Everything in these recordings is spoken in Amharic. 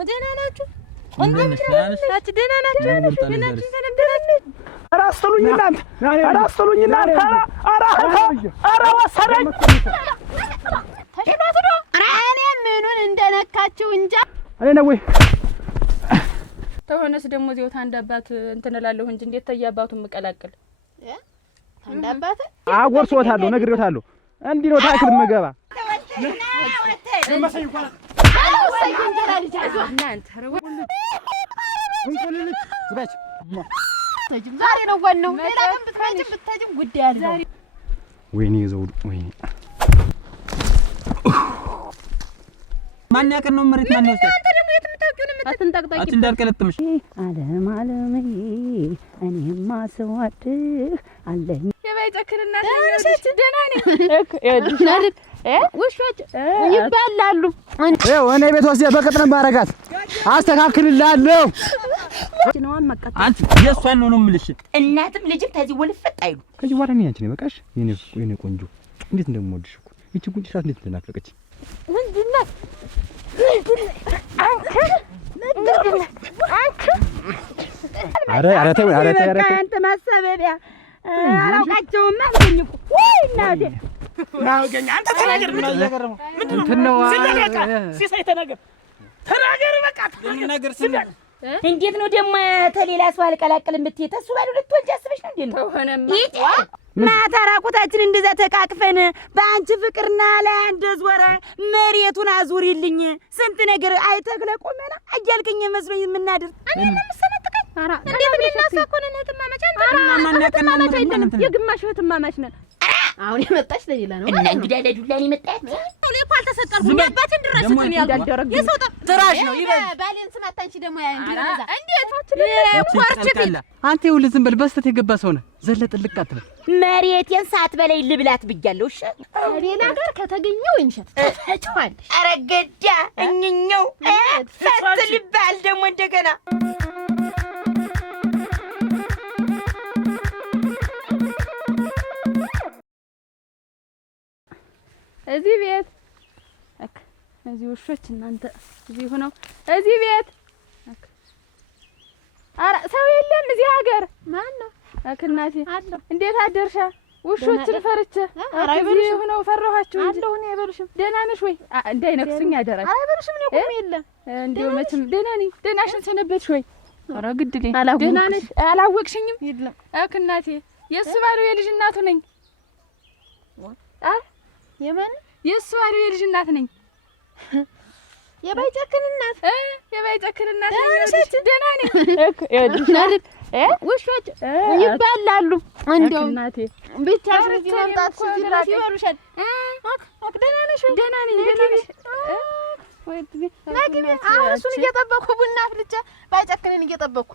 ደህና ናችሁ? ናችሁ ደህና ናችሁ? አራስተሉኝ እናንተ ኧረ ወሰደኝ ተሽሏት ነው። እኔ ምኑን እንደነካችሁ እንጃ። እኔ ነው ወይ ተሆነስ ደግሞ እዚያው ታንዳባት እንትን እላለሁ እንጂ እንዴት ተያባቱን መቀላቀል ታንዳባት አጎርሶታለሁ ነግሬዎታለሁ። እንዲህ ነው ታክል መገባ ዛሬ ነው ዋናው። ሌላ ግን ብትመጪም ጉዳይ አለ። ወይኔ ዘውዱ ወይኔ ማን ያቀን ነው መሬት ማን ይወስዳል? አንተ ደግሞ የት የምታውቂው ነው? አትንጣቅጣቂ እንዳልቀለጥምሽ ዓለምዬ እኔማ ስወድህ አለኝ የባይጨክልና ደህና ነኝ። ውሾች ይባላሉ። እኔ ቤት ወስደህ በቅጥነት ባረጋት አስተካክልልሃለሁ። አንቺ የእሷን ነው የምልሽ። እናትም ልጅም ከዚህ ወልፈጥ አይሉ ከዚህ በኋላ እኔ አንቺ ነኝ በቃሽ። የኔ ቆንጆ እንዴት እንደምወድሽ እኮ ይቺ ጉንጭ ሻት እንዴት እንደናፈቀች ምንድነው ኧረ ተው አንተ ማሰበቢያ አላውቃቸውም አልኩኝ እኮ ወይ እናቴ ናውገኛ አንተ ተናገር። ምን እያገረመው ምንድን ነው ሲሳይ ተናገር በቃ ነገር ስለ እንዴት ነው ደግሞ ተሌላ ሰው አልቀላቀልም ብትይ ተሱ ባሉ ልትወልጂ አስበሽ ነው እንዴ? ነው ተሆነማ ማታ ራቁታችን እንደዛ ተቃቅፈን በአንቺ ፍቅርና ላይ እንደዞረ መሬቱን አዙሪልኝ ስንት ነገር አይተክለ ቆመና አያልከኝ መስሎኝ የምናድር እኔ ለምሰነጥቀኝ አራ እንዴት ነው እናሳኮነን እህትማማች አንተ የግማሽ እህትማማች ነን። አሁን የመጣች ለሌላ ነው እና እንግዲህ ለዱላን የመጣች እኔ እኮ አልተሰቀልኩም። አባቴን ድረስ ነው ያልደረገ የሰው ትራሽ ነው ይበል። ባሌን ስማታንቺ ደግሞ ያ እንዴት ኮርችፊ አንተ ይኸውልህ ዝም በል በስተት የገባ ሰው ነህ። ዘለጥልቅ አትበል። መሬቴን ሳትበላይ ልብላት ብያለሁ። እሺ ሌላ ጋር ከተገኘው እንሸት ተጫዋለሽ። ኧረ ገዳ እኝኛው ፈት ልባል ደግሞ እንደገና እዚህ ቤት እዚህ ውሾች እናንተ እዚህ ሆነው እዚህ ቤት ኧረ ሰው የለም እዚህ ሀገር። ማን ነው? እናቴ አለሁ። እንዴት አደርሻ? ውሾችን ፈርቼ እዚህ ሆነው ፈራኋችሁ እንጂ አለሁ። እኔ አይበሉሽም። ደህና ነሽ ወይ? እንዳይነክሱኝ አደራሽ። አይበሉሽም። እኔ ቆሜ የለ እንደው መቼም ደህና ነኝ። ደህናሽን ሰነበትሽ ወይ? ኧረ ግድልኝ። ደህና ነሽ? አላወቅሽኝም? የለም እናቴ የእሱ ባሉ የልጅ እናቱ ነኝ። የማን የእሱ ባሉ የልጅ እናት ነኝ። የባይጨክን እናት የባይጨክን እናት ነኝ። ደህና ነኝ። ውሾች ይባላሉ። እንደው እናቴ ብቻ ስለዚህ መምጣት ሲድረስ ይበሉሻል። ደህና ነሽ? ደህና ነኝ። ደህና ነሽ? ናግቢ አሁን እሱን እየጠበኩ ቡና አፍልቼ ባይጨክንን እየጠበኩ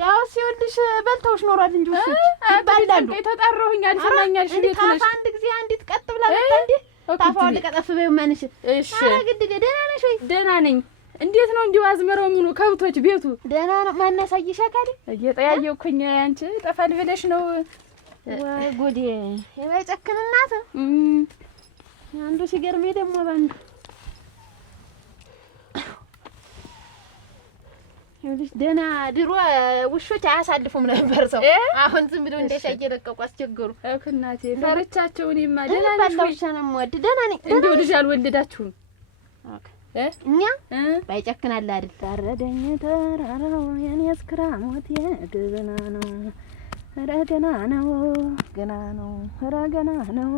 ያው ሲወልድሽ በልተውሽ ኖሯል እንጂ ውሾች ይባላሉ። ተጣራሁኝ አልሰማኛልሽ። ቤት ነሽ? አንድ ጊዜ አንዲት ቀጥ ብላ መጣ እንዴ ታፋው ልቀጠፍ በይው ማንሽ። እሺ ግድ ደህና ነሽ ወይ? ደህና ነኝ። እንዴት ነው እንዲሁ አዝመረው ምኑ ከብቶች ቤቱ ደህና ነው? ማን ያሳይሽ አካል እየጠያየኩኝ አንቺ ጠፋል ብለሽ ነው? ወይ ጉዴ! የባይጨክን እናት አንዱ ሲገርመኝ ደግሞ ባንዱ ይኸውልሽ ደህና ድሮ ውሾች አያሳልፉም ነበር ሰው። አሁን ዝም ብለው እንደሻይ እየለቀቁ አስቸገሩ። እናቴ ፈርቻቸው። እኔማ ደህና ነሽ ወይ? ነው የምወድ ደህና ነኝ። እንደው ልጅ አልወለዳችሁም? እኛ ባይጨክናል አይደል? ታረደኝ ተራራው የኔስ ክራሞት የግብና ነው ኧረ ገና ነው ገና ነው ኧረ ገና ነው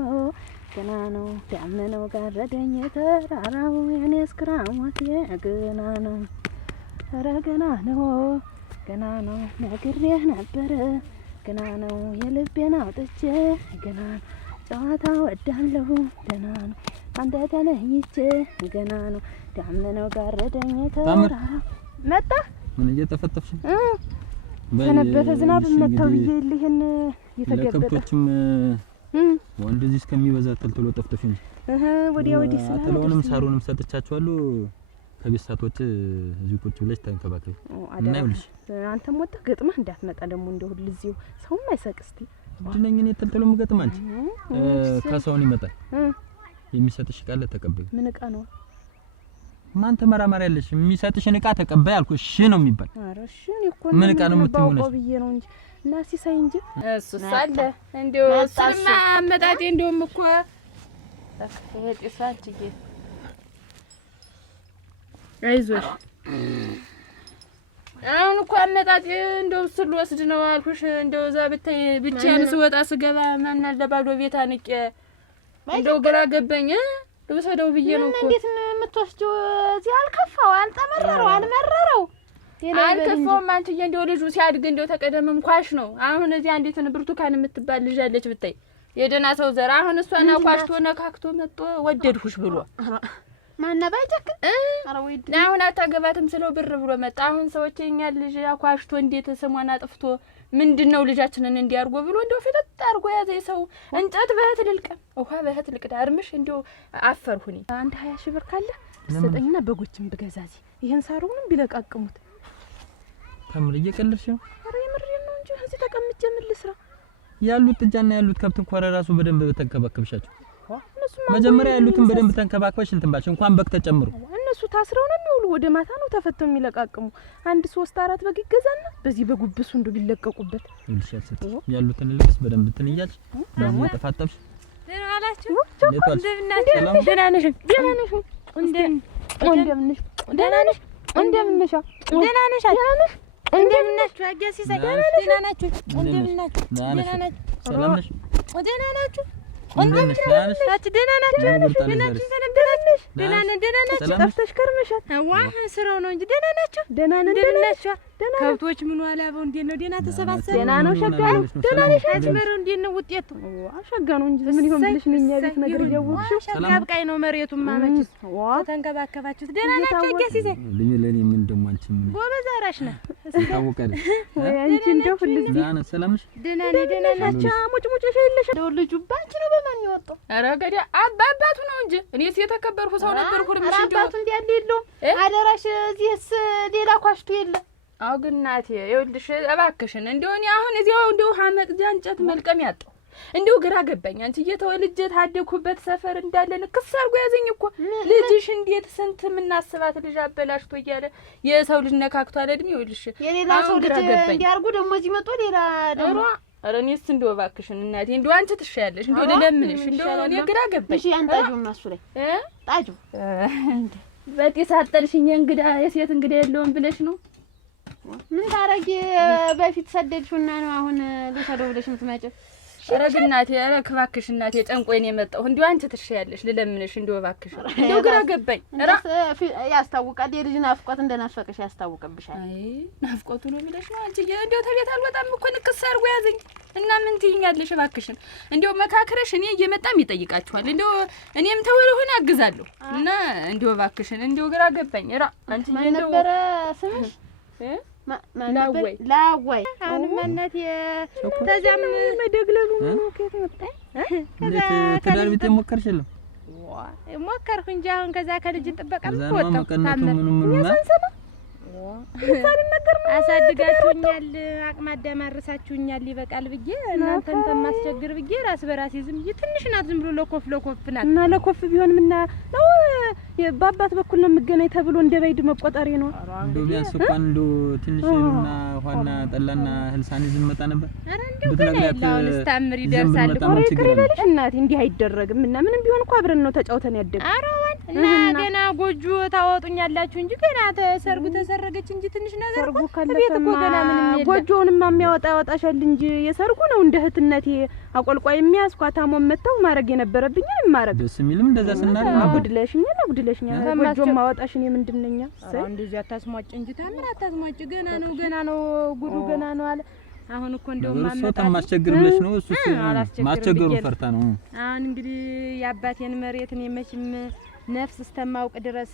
ገና ነው ዳመናው ጋረደኝ ተራራው የኔስ ክራሞት የግብና ነው ኧረ ገና ነው ነግሬህ ነበረ ገና ነው የልቤን አውጥቼ ገና ጨዋታ ወዳለሁ ገና ነው አንተ ተለይቼ ገና ነው ዳመናው ጋረደኝ ተራራው መጣ ምን እየተፈተፍሽ ሰነበተ ዝናብ መጣው ይልህን የተገበጠ ለከብቶችም ወንድ እዚህ እስከሚበዛ ተልተሎ ጠፍተሽ እንጂ ወዲያ ወዲህ ስላለ አጥለውንም ሳሩንም ሰጥቻቸዋለሁ። ከቤተሰቦች እዚህ ቁጭ ብለሽ ተንከባከቢ እና ይኸውልሽ አንተም ወጣ ገጥማ እንዳትመጣ ደግሞ እንደው ልዚው ሰውም አይሰቅስቲ ድነኝ እኔ ተልተሎ ምገጥም አንቺ ከሰውን ይመጣል የሚሰጥሽ ቃል ተቀበይ። ምን ዕቃ ነው? ማን ተመራማሪ ያለሽ? የሚሰጥሽን ዕቃ ተቀበይ አልኩሽ። እሺ ነው የሚባል። ኧረ እሺ እኔ እኮ ምን ዕቃ ነው የምትሆነው? ብዬ ነው እንጂ እና ሲሳይ እንጂ እሱስ አለ እንደው እሱማ አመጣጤ እንደውም እኮ ጤሷ አንቺዬ አይዞሽ አሁን እኮ አመጣጤ እንደው እሱን ልወስድ ነው አልኩሽ። እንደው እዛ ብታይ ብቻዬን ስወጣ ስገባ ማን አለ ባዶ ቤት አንቄ እንደው ግራ ገባኝ። ልውሰደው ብዬ ነው እኮ። እንዴት ነው የምትወስጂው? እዚህ አልከፋው አልጠመረረው አልመረረው አልከፋውም። አንቺዬ እንደው ልጁ ሲያድግ እንደው ተቀደመም ኳሽ ነው። አሁን እዚህ አንዲትን ብርቱካን የምትባል ልጅ አለች ብታይ የደህና ሰው ዘር። አሁን እሷን አኳሽቶ ነካክቶ መጥቶ ወደድኩሽ ብሎ ማን ባይጨክን አሁን አታገባትም ስለው ብር ብሎ መጣ። አሁን ሰዎች የኛን ልጅ አኳሽቶ እንዴት ስሟን አጥፍቶ ምንድነው ልጃችንን እንዲያርጎ ብሎ እንደው ፍጥጥ አርጎ ያዘ። ሰው እንጨት በእህት ልልቀም ውሃ በእህት ልቅዳ እርምሽ እንደው አፈርሁኝ። አንድ 20 ሺህ ብር ካለ ሰጠኝና በጎችም ብገዛዚ ይሄን ሳሩንም ቢለቃቅሙት ተምር እየቀለድሽ ነው? ኧረ የምሬን ነው እንጂ እዚህ ተቀምጬ ምን ልስራ? ያሉት ጥጃና ያሉት ከብት እንኳን ራሱ በደንብ ተንከባከብሻቸው። መጀመሪያ ያሉትን በደንብ ተንከባከብሽ እንትን ባቸው እንኳን በግ ተጨምሩ። እነሱ ታስረው ነው የሚውሉ። ወደ ማታ ነው ተፈተው የሚለቃቅሙ። አንድ 3-4 በግ ይገዛና በዚህ በጉብሱ እንደው ቢለቀቁበት ይልሻት ያሉትን ልብስ በደንብ ትንያለሽ። ደግሞ ተፋጠብሽ ደህና አላችሁ? እንደምናችሁ? ደህና ነሽ? ደህና ነሽ? እንደምንሽ? ደህና ነሽ? እንደምንሽ? ደህና ነሽ? እንደምናችሁ? አጋሲሳ ደህና ናችሁ? እንደምናችሁ? ደህና ናችሁ? ሰላም ነሽ? ደህና ናችሁ? እንደምንሽ? ደህና ናችሁ? ደህና ናችሁ? ደህና ናችሁ? ጠፍተሽ ከርመሻል። ዋህ ስራው ነው እንጂ ደህና ናችሁ? ደህና ነን። ደህና ናችሁ? ከብቶች ምን ዋላበው? እንዴት ነው? ደህና ተሰባሰበ? ደህና ነው። ሸጋ ነው። ደህና ነሽ? አጅመረው እንዴት ነው ውጤቱ? ሸጋ ነው እንጂ ምን ይሆን ብለሽ ነው እኛ ቤት ነገር እያወቅሽው። ሸጋ አብቃይ ነው መሬቱን ማመችስ ተንከባከባችሁት። ደህና ናችሁ? አጋሲሳ ለኔ ምን ደሞ አንቺ ምን ጎበዝ አራሽ ነህ ታውቀለ ወይ አንቺ እንደው ሁልጊዜ ደህና ነሽ? ሰላም ነሽ? ደህና ነኝ። ደህና ናችሁ? ሙጭሙጭ ሸይልሽ ደው ልጁ ባንቺ ነው በማን ይወጣው? ኧረ ገዲያ አባቱ ነው እንጂ እኔስ የተከበርኩ ሰው ነበርኩ። ልምሽ አባቱ እንዴ ያለ የለውም አደራሽ። እዚህስ ሌላ ኳሽቱ የለ። አው ግን እናቴ ይኸውልሽ እባክሽን እንደው እኔ አሁን እዚያው እንደው ሀመቅጃ እንጨት መልቀም ያጣው እንደው ግራ ገባኝ። አንቺ እየተወልጀ ታደኩበት ሰፈር እንዳለን ክስ አድርጎ ያዘኝ እኮ ልጅሽ እንዴት ስንት ምናስባት ልጅ አበላሽቶ እያለ የሰው ልጅ ነካክቷል እድሜ። ይኸውልሽ የሌላ ሰው ልጅ እንዲያርጉ ደግሞ እዚህ መጥቶ ሌላ ደግሞ ኧረ እኔስ እንደው እባክሽን እናቴ እንደው አንቺ ትሻያለሽ እንደው ልለምንሽ እንደው እኔ ግራ ገባኝ። እሺ አንጣጁም እሱ ላይ ጣጁ በጢስ አጠልሽኝ። እንግዳ የሴት እንግዳ የለውም ብለሽ ነው? ምን ታረጊ? በፊት ሰደድሽውና ነው አሁን ልሰደው ብለሽ የምትመጪው? ኧረ ግን እናቴ ኧረ እባክሽ እናቴ ጨንቆኝ ነው የመጣሁ። እንደው አንቺ ትሻያለሽ ልለምንሽ እንደው እባክሽ እንደው ግራ ገባኝ። ኧረ ያስታውቃል። የልጅ ናፍቆት እንደናፈቀሽ ያስታውቅብሻል። አይ ናፍቆቱ ነው ብለሽ ነው አንቺ? እንደው ተቤት አልወጣም እኮ ንክስ አድርጎ ያዘኝ እና ምን ትይኛለሽ? እባክሽን እንደው መካከረሽ እኔ እየመጣም ይጠይቃችኋል። እንደው እኔም ተወለ ሆነ አግዛለሁ እና እንደው እባክሽን እንደው ግራ ገባኝ። ኧረ አንቺ ማን ነበረ ስምሽ? ላወይ አሁን እናቴ ተዛም መደግለሉ ነው ከየት መጣ? ከዛ ከዳር ቤት ሞከርሽልም? ሞከርኩ እንጂ አሁን ከዛ ከልጅ ጥበቃ ወጣው ታመም ምን ሰንሰማ ዛሬ ነገር ነው። አሳድጋችሁኛል፣ አቅመ አዳም አርሳችሁኛል፣ ይበቃል ብዬ እናንተን ተማስቸግር ብዬ ራስ በራሴ ዝም ብዬ ትንሽ ናት፣ ዝም ብሎ ለኮፍ ናት እና ለኮፍ ቢሆን ምና ነው በአባት በኩል ነው የምገናኝ ተብሎ እንደ ባይድ መቆጠሬ ነው። እንደው ቢያንስ እንኳን እንደው ትንሽ እና ውሃና ጠላና ህልሳን ይዘን መጣ ነበር። አረ እንደው ከሌላው ልስታምር ይደርሳል። ቆሬ ቅሪበልሽ እናቴ እንዲህ አይደረግም እና ምንም ቢሆን እኮ አብረን ነው ተጫውተን ያደግ። አራዋን እና ገና ጎጆ ታወጡኛላችሁ እንጂ ገና ተሰርጉ ተሰረገች እንጂ ትንሽ ነገር ሰርጉ ካለፈ እኮ ገና ምንም የለም። ጎጆውንማ የሚያወጣ ያወጣሻል እንጂ የሰርጉ ነው እንደ እህትነቴ አቆልቋይ የሚያስኳታሞ መተው ማረግ የነበረብኝ ማረግ። ደስ የሚልም እንደዛ ስናረግ አጉድለሽኛል። ጎጆ ማወጣሽ እኔ ምንድነኛ? እንደዚህ አታስሟጭ እንጂ ታምር አታስሟጭ። ገና ነው ጉዱ ገና ነው አለ። አሁን እኮ እንደው ማመጣ ማስቸግር ብለሽ ነው እሱ ማስቸገሩ ፈርታ ነው። አሁን እንግዲህ የአባቴን መሬት እኔ መቼም ነፍስ እስተማውቅ ድረስ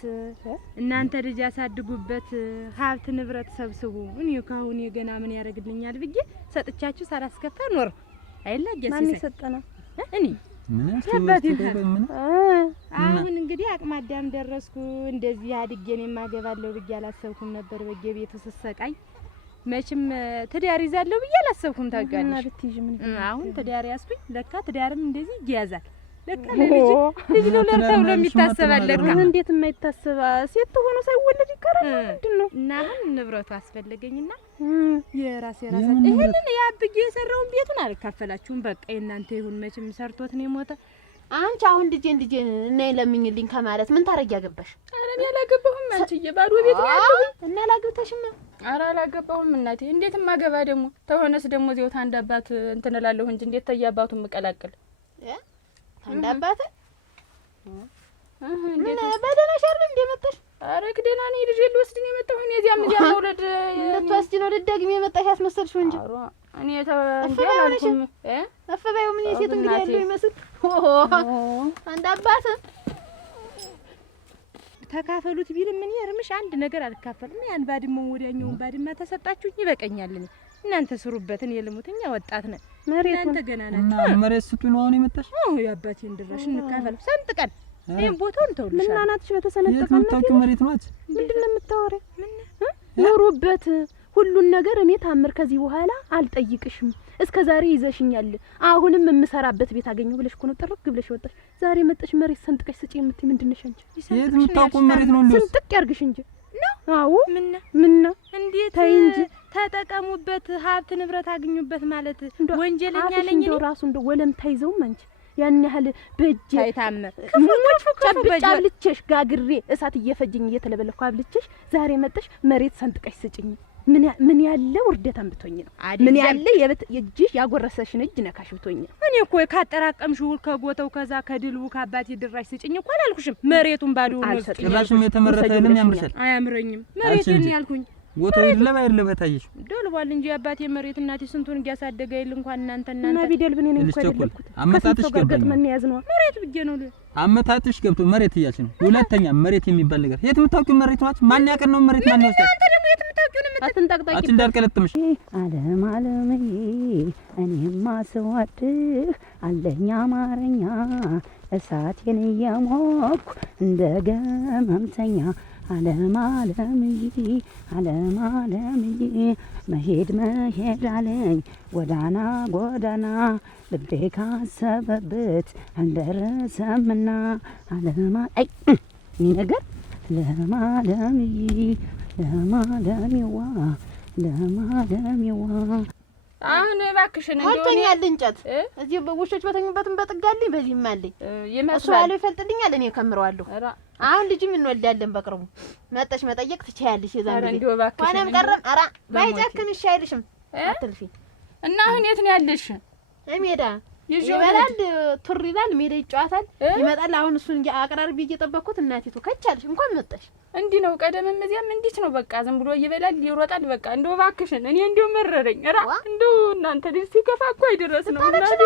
እናንተ ልጅ ያሳድጉበት ሀብት ንብረት ሰብስቡ፣ እኔ ካሁን ገና ምን ያደርግልኛል ብዬ ሰጥቻችሁ ሳላስከፋ ኖር አይላገስ ማን ይሰጠና እኔ ምን ምን አሁን እንግዲህ አቅመ አዳም ደረስኩ። እንደዚህ አድጌን የማገባለሁ ብዬ አላሰብኩም ነበር። በየቤቱ ስሰቃይ መቼም ትዳር ይዛለሁ ብዬ አላሰብኩም። ታውቂያለሽ። አሁን ትዳር ያስኩኝ ለካ ትዳርም እንደዚህ ይያዛል። ለካ ልጅ ነው ለርተው ለሚታሰባል ለካ እንዴት የማይታሰባ ሴት ሆኖ ሳይወለድ ይቀራል ምንድነው እና አሁን ንብረቱ አስፈልገኝና የራሴ ይሄንን ያብዬ የሰራውን ቤቱን አልካፈላችሁም በቃ እናንተ ይሁን መቼም ሰርቶት ነው የሞተ አንቺ አሁን ልጄ እና ለምኝልኝ ከማለት ምን ታረጊ ያገባሽ? ኧረ እኔ አላገባሁም አንቺዬ ባዶ ቤት ነው ያለው እና ላግብተሽማ? ኧረ አላገባሁም እናቴ እንዴት ማገባ ደግሞ ተሆነስ ደግሞ እዚያው ታንድ አባት እንትን እላለሁ እንጂ እንዴት ተያባቱ መቀላቀል ታንድ አባት እንዴት በደህናሽ አይደል እንደ መጣሽ? ኧረ ግደና ነኝ ልጄ ልወስድ ነው የመጣሁ እኔ እዚያም መውለድ ልትወስጂ ነው ልትደግሚ የመጣሽ ያስመሰልሽው እንጂ እኔ ተወንጀላልኩም አፈባዩ ምን የሴት እንግዲህ ያለው ይመስል አንድ አባት ተካፈሉት ቢል ምን ይርምሽ አንድ ነገር አልካፈልም ያን ባድመው ወዲያኛውን ባድማ ተሰጣችሁ ይበቀኛል እናንተ ስሩበት እኔ ልሙትኛ ወጣት ነን እናንተ ገና ናችሁ እና መሬት ስጡ ነው አሁን የመጣሽ ያባቴን ድራሽ እንካፈል ሰንጥቀን ይሄን ቦታውን ተውልሽ ምን አናትሽ በተሰነጠቀና የምታውቂው መሬት ነው ምንድነው የምታወሪው ኑሩበት ሁሉን ነገር እኔ ታምር ከዚህ በኋላ አልጠይቅሽም እስከዛሬ ይዘሽኛል አሁንም የምሰራበት ቤት አገኘው ብለሽ ኮነ ጥርቅ ብለሽ ወጣሽ ዛሬ መጣሽ መሬት ሰንጥቀሽ ስጪ የምትይ ምንድነሽ አንቺ የምታውቂው መሬት ነው እንዴ ሰንጥቅ ያርግሽ እንጂ ነው አዎ ምን እንዴት ተይ እንጂ ተጠቀሙበት ሀብት ንብረት አግኙበት ማለት ወንጀለኛ ነኝ እንደው ራሱ እንደው ወለም ታይዘውም አንቺ ያን ያህል በእጅ ታይታመ ጨብልቼሽ ጋግሬ እሳት እየፈጀኝ እየተለበለኩ አብልቼሽ ዛሬ መጣሽ መሬት ሰንጥቀሽ ስጪኝ ምን ያለ ውርደታም ብትሆኝ ነው ምን ያለ የእጅሽ ያጎረሰሽን እጅ ነካሽ ብትሆኝ ነው እኔ እኮ ካጠራቀምሽው ከጎተው ከዛ ከድልቡ ከአባቴ ድራሽ ስጪኝ እኮ አላልኩሽም መሬቱን ባዶ ነው ጭራሽም የተመረተ አይደለም ያምርሻል አያምረኝም መሬትን ያልኩኝ ጎተው ይደለም አይደለም ታየሽ ደልቧል እንጂ አባቴ መሬት እናቴ ስንቱን እያሳደገ ይል እንኳን እናንተ እና ቢደልብ እኔ ነኝ እኮ ያደልኩት አመጣጥሽ ገጥመን ያዝ ነው መሬት ብዬ ነው አመጣጥሽ ገብቶ መሬት እያልሽ ነው ሁለተኛ መሬት የሚባል ነገር የት የምታውቂው መሬት ነው ማን ያቀን ነው መሬት ማን ይወስዳል አንተ ደግሞ የት የምታውቂው ነው አትንጣቅጣቂ እንዳልቀለጥምሽ ዓለም ዓለምዬ እኔማ ስወድህ አለኝ አማርኛ እሳቴን እየሞኩ እንደ ገመምተኛ ዓለም ዓለምዬ መሄድ አለኝ ጎዳና ልቤ ካሰበበት አልደረሰምና አይ ይህ ነገር ለማለምዬዋ አሁን እባክሽን እንደሆነ እንጨት እዚህ ውሾች በተኙበትም በጥጋልኝ በዚህም አለኝ እሱ ያለው ይፈልጥልኛል እኔ ከምረዋለሁ አሁን ልጅም እንወልዳለን በቅርቡ መጠሽ መጠየቅ ትቻያለሽ የዛን ጊዜ ዋናም ቀረም ኧረ ባይጨክን እሺ አይልሽም አትልፊ እና አሁን የት ነው ያለሽ ሜዳ ይበላል ቱር ይላል ሜዳ ይጫወታል ይመጣል አሁን እሱን አቀራርቢ እየጠበቅኩት እናቲቱ ከቻልሽ እንኳን መጣሽ እንዲህ ነው ቀደምም እዚያም እንዴት ነው በቃ ዝም ብሎ ይበላል ይሮጣል በቃ እንደው እባክሽን እኔ እንደው መረረኝ ራ እንደው እናንተ ልጅ ሲከፋ እኮ አይደረስ ነው እናቴ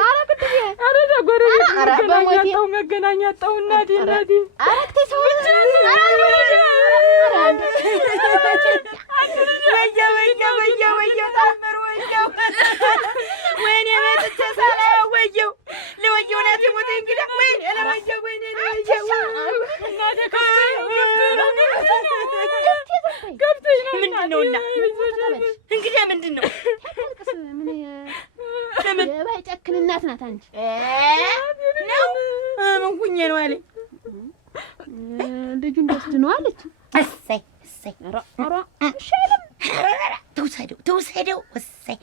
ኧረ ቅድዬ ኧረ ተጎረቤት መገናኛ አጣው እናቴ አረክቴ ሰው ወየ ታምሩ ወይኔ መጥቼ ሳላወየው ለወየው ናት ሞተ እንግዳ ወይኔ ለወየው ወይኔ እናቴ ከፍተኝ ነው ምንድነውና እንግዳ ምንድነው ምን ባይጨክን እናት ናት አንቺ ነው ምን ሁኜ ነው አለኝ ልጁ እንደወስድ ነው አለች እሰይ ኧረ ሻለም ተውሰደው እሰይ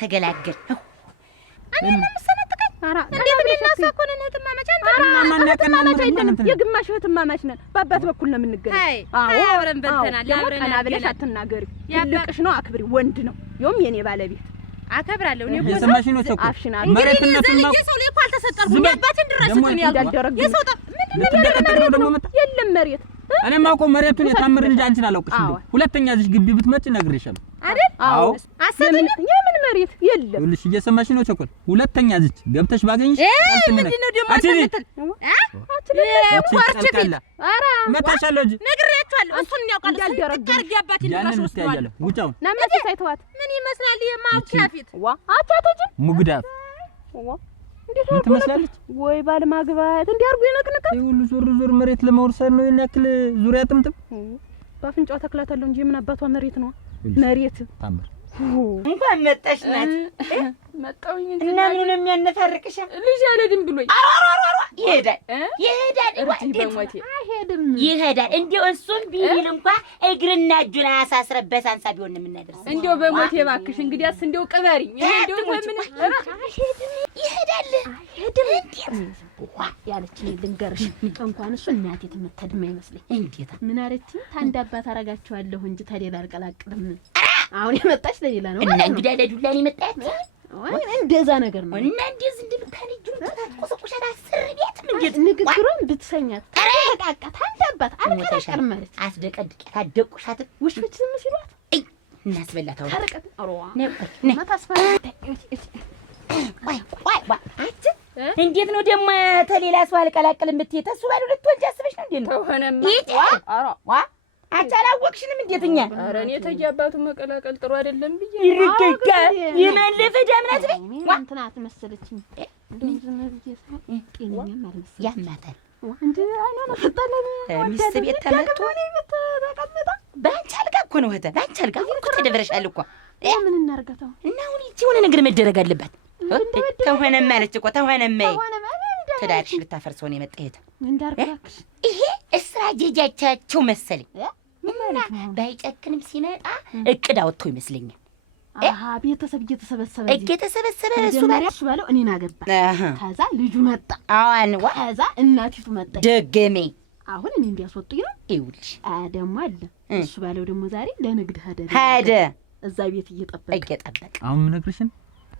ተገላገል እኔ ለምሰነጥቀኝ ኧረ እንዴት ብለናሳ እኮ ነን እህትማማች አንተ የግማሽ እህትማማች ነን በአባት በኩል ነው የምንገናኝ አዎ አብረን በልተናል አብረን ብለሽ አትናገሪ ትልቅሽ ነው አክብሪ ወንድ ነው ይኸውም የኔ ባለቤት አከብራለሁ እኔ የሰማሽ ነው እኮ መሬትነቱን ነው የሰው ላይ እኮ አልተሰጠርኩም ያባትን ድረስ ነው ያልደረግ የሰው የለም መሬት እኔ ማውቀው መሬቱን የታምር እንጂ አንቺን አላውቅሽ እንዴ ሁለተኛ እዚህ ግቢ ብትመጪ ነግሬሻለሁ አይደል አዎ አሰበኝ የምን መሬት የለም ይኸውልሽ እየሰማሽ ነው ቸኮል ሁለተኛ እዚህ ገብተሽ ባገኝሽ ምንድነው ደግሞ ኮርችፊ ኧረ መጣሻለሁ እንጂ ነግሬያችኋለሁ እሱን ያውቃል ታርጊ አባቴን ድረስ ወስደዋለሁ ጉጫውን ናመጣ ሳይተዋት ምን ይመስላል የማውቂያ ፊት ዋ አቻተጅ ሙግዳፍ እንዴት ምን ትመስላለች ወይ ባል ማግባት እንዲያርጉ ይነቅንቀ ይሁሉ ዞር መሬት ለመውርሰር ነው ያክል ዙሪያ ጥምጥም ባፍንጫው ተክላታለሁ እንጂ ምን አባቷ መሬት ነው መሬት ታምር እንኳን መጣሽ ናት መጣውኝ እና ምኑን የሚያነፋርቅሽ ልጅ ያለድም ብሎኝ ይሄዳል ይሄዳል እንዴው እሱም ቢል እንኳን እግርና እጁን አሳስረበት አንሳ ቢሆን የምናደርስ እንዴው በሞቴ እባክሽ እንግዲያስ እንዴው ቅበሪኝ እንዴው ምን ይሄዳል ያለችኝ ልንገርሽ እንኳን እሱ እናቴ ተመተድማ ይመስለኝ እንዴት ምን አረችኝ ታንድ አባት አረጋቸዋለሁ እንጂ ታዲያ አልቀላቅልም አሁን የመጣች ለሌላ ነው እና እንግዲህ ለዱላኔ መጣች ወይ እንደዛ ነገር ነው እና እንደዚህ እንደምታልጁን ተቆሰቁሻታ አስርቤት እንዴት ንግግሩን ብትሰኛት ተቃቃ ታንድ አባት አልቀላቅልም ማለት አስደቀድቅ ታደቁሻት ውሾች ዝም ሲሏት እናስበላታው ታረቀት አሮዋ ነይ ማታስፈራ ዋይ አጭ እንዴት ነው ደግሞ ተሌላ ሰው አልቀላቅልም ብትይ ተሱ ባሉ ልትወልጂ አስበሽ ነው እንዴ ነው ተሆነማ ዋ አቻላወቅሽንም እንዴትኛ ኧረ እኔ ተያባቱ መቀላቀል ጥሩ አይደለም ብዬ ይርገጋ ይመለፈ ዳምናት በይ እንትና አትመሰለችኝ እንደዚህ ነው ብዬ ጤነኛም አልመሰለኝ ያማታል እንዴ አይና ፈጣለኝ ሚስት ቤት ተመጥቶ ተቀመጣ ባንቺ አልጋ እኮ ነው እህተ ባንቺ አልጋ እኮ ተደብረሻል እኮ ምን እናርጋታው እና አሁን ይቺ የሆነ ነገር መደረግ አለባት ተሆነም አለች እኮ ተሆነም ትዳርሽ ልታፈርሰው ነው የመጣ እንዳርጋክሽ ይሄ እስትራቴጂያቸው መሰለኝ ባይጨክንም ሲመጣ እቅድ አወጥቶ ይመስለኛል አሃ ቤተሰብ እየተሰበሰበ እሱ ባለው እኔን አገባ ከዛ ልጁ መጣ አዋን ከዛ እናቲቱ መጣ ደገሜ አሁን እኔ እንዲያስወጡኝ ነው ይውልሽ ደግሞ አለ እሱ ባለው ደግሞ ዛሬ ለንግድ ሄደ እዛ ቤት እየጠበቀ አሁን ምን ነግርሽን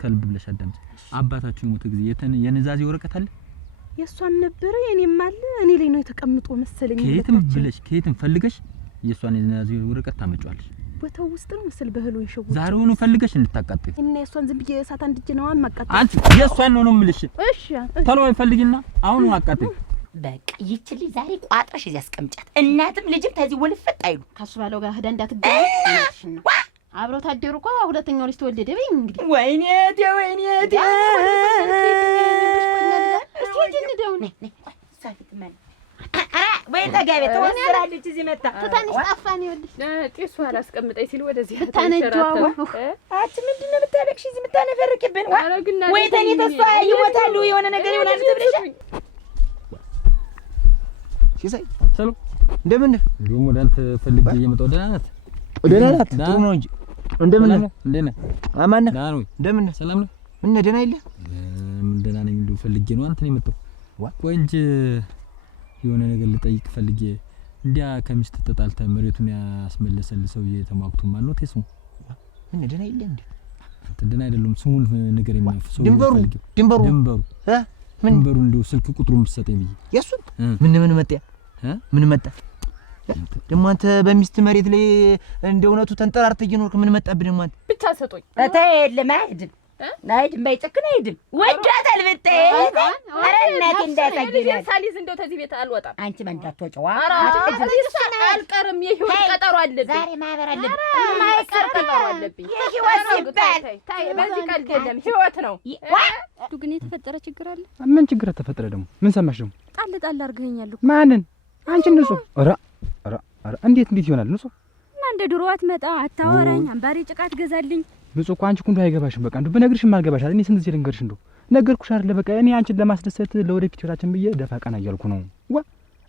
ከልብ ብለሽ አዳምጪ አባታችን ሞተ ጊዜ የነዛዚ ወረቀት አለ የሷም ነበር የኔም አለ እኔ ላይ ነው የተቀምጦ መሰለኝ ከየትም ፈልገሽ የሷን የነዛዚ ወረቀት ታመጫለሽ ቦታው ውስጥ ነው መሰል በህሎ ይሸው ዛሬውኑ ፈልገሽ እንድታቃጥይ እና የሷን ዝም ብዬ እሳት አንድጄ ነው ማቃጥይ አንቺ የሷን ነው የምልሽ እሺ ተሎ ፈልጊና አሁን አቃጥይ በቃ ይችል ዛሬ ቋጥረሽ እዚህ አስቀምጫት እናትም ልጅም ተዚህ ወልፈጥ አይሉ ካሱ ባለው ጋር ሄዳ እንዳትገኝ አብረው ታደሩ እኮ ሁለተኛው ልጅ ተወለደ በይ እንግዲህ ወይኔ እስቲ እንደውን ሳፊት ማን ወይ ተጋቤ ተወስራለች እዚህ መጣ ተታንሽ ጣፋን ይወልሽ ጢሱ አላስቀምጠኝ ሲል ወደዚህ ተታነጇው አቺ ምንድነው የምታለቅሽ እዚህ የምታነፈርቅብን ወይ ተኔ ተስፋ ይሞታሉ የሆነ ነገር ይሆናል ተብለሽ ሲሳይ ሰላም እንደምን እንደውም ወደ አንተ ፈልጌ እየመጣሁ ደህና ናት ጥሩ ነው እንጂ እንደምን አማን ነህ እንደምን ሰላም ነው ምን ደህና አይደል ምን ደህና ነኝ እንደው ፈልጌ ነው አንተ ነው የመጣው ቆይ እንጂ የሆነ ነገር ልጠይቅ ፈልጌ እንዲያ ከሚስት ተጣልተ መሬቱን ያስመለሰልህ ሰውዬ ተማክቶ ማን ነው ተስሙ ምን ደህና አይደል እንዴ አንተ ደህና አይደለም ስሙን ነገር የማይፈሰው ድንበሩ ድንበሩ እንደው ስልክ ቁጥሩን ብትሰጠኝ ብዬ የሱን ምን መጣ ምን መጣ ደሞ አንተ በሚስት መሬት ላይ እንደ እውነቱ ተንጠራርተህ እየኖርክ ምን መጣብህ ደሞ አንተ ብቻ ሰጦኝ አታይል ማይድ ናይድ ባይጨክን አይድም ወዳታል በተይ አረ እናቴ እንዳታገኛት ሳሊዝ እንደው ተዚህ ቤት አልወጣም አንቺ መንዳቶጨዋ አልቀርም የህይወት ቀጠሮ አለብኝ ዛሬ ማህበር አለብኝ ማህበር ቀጠሮ አለብኝ የህይወት ሲባል በዚህ ቀልድ የለም ህይወት ነው ግን የተፈጠረ ችግር አለ ምን ችግር ተፈጠረ ደሞ ምን ሰማሽ ደሞ ጣል አርገኛል ማንን አንቺ ንጹህ ኧረ እንዴት ይሆናል ንጹህ እና እንደ ድሮ አትመጣ አታወራኝ አምባሪ ጭቃት ገዛልኝ ንጹህ እኮ አንቺ ኩንዱ አይገባሽም በቃ እንደው በነግርሽም አልገባሽ እኔ ስንት ጊዜ ልንገርሽ እንደው ነገርኩሽ አይደል በቃ እኔ አንቺን ለማስደሰት ለወደፊት ህይወታችን ብዬ ደፋ ቀና እያልኩ ነው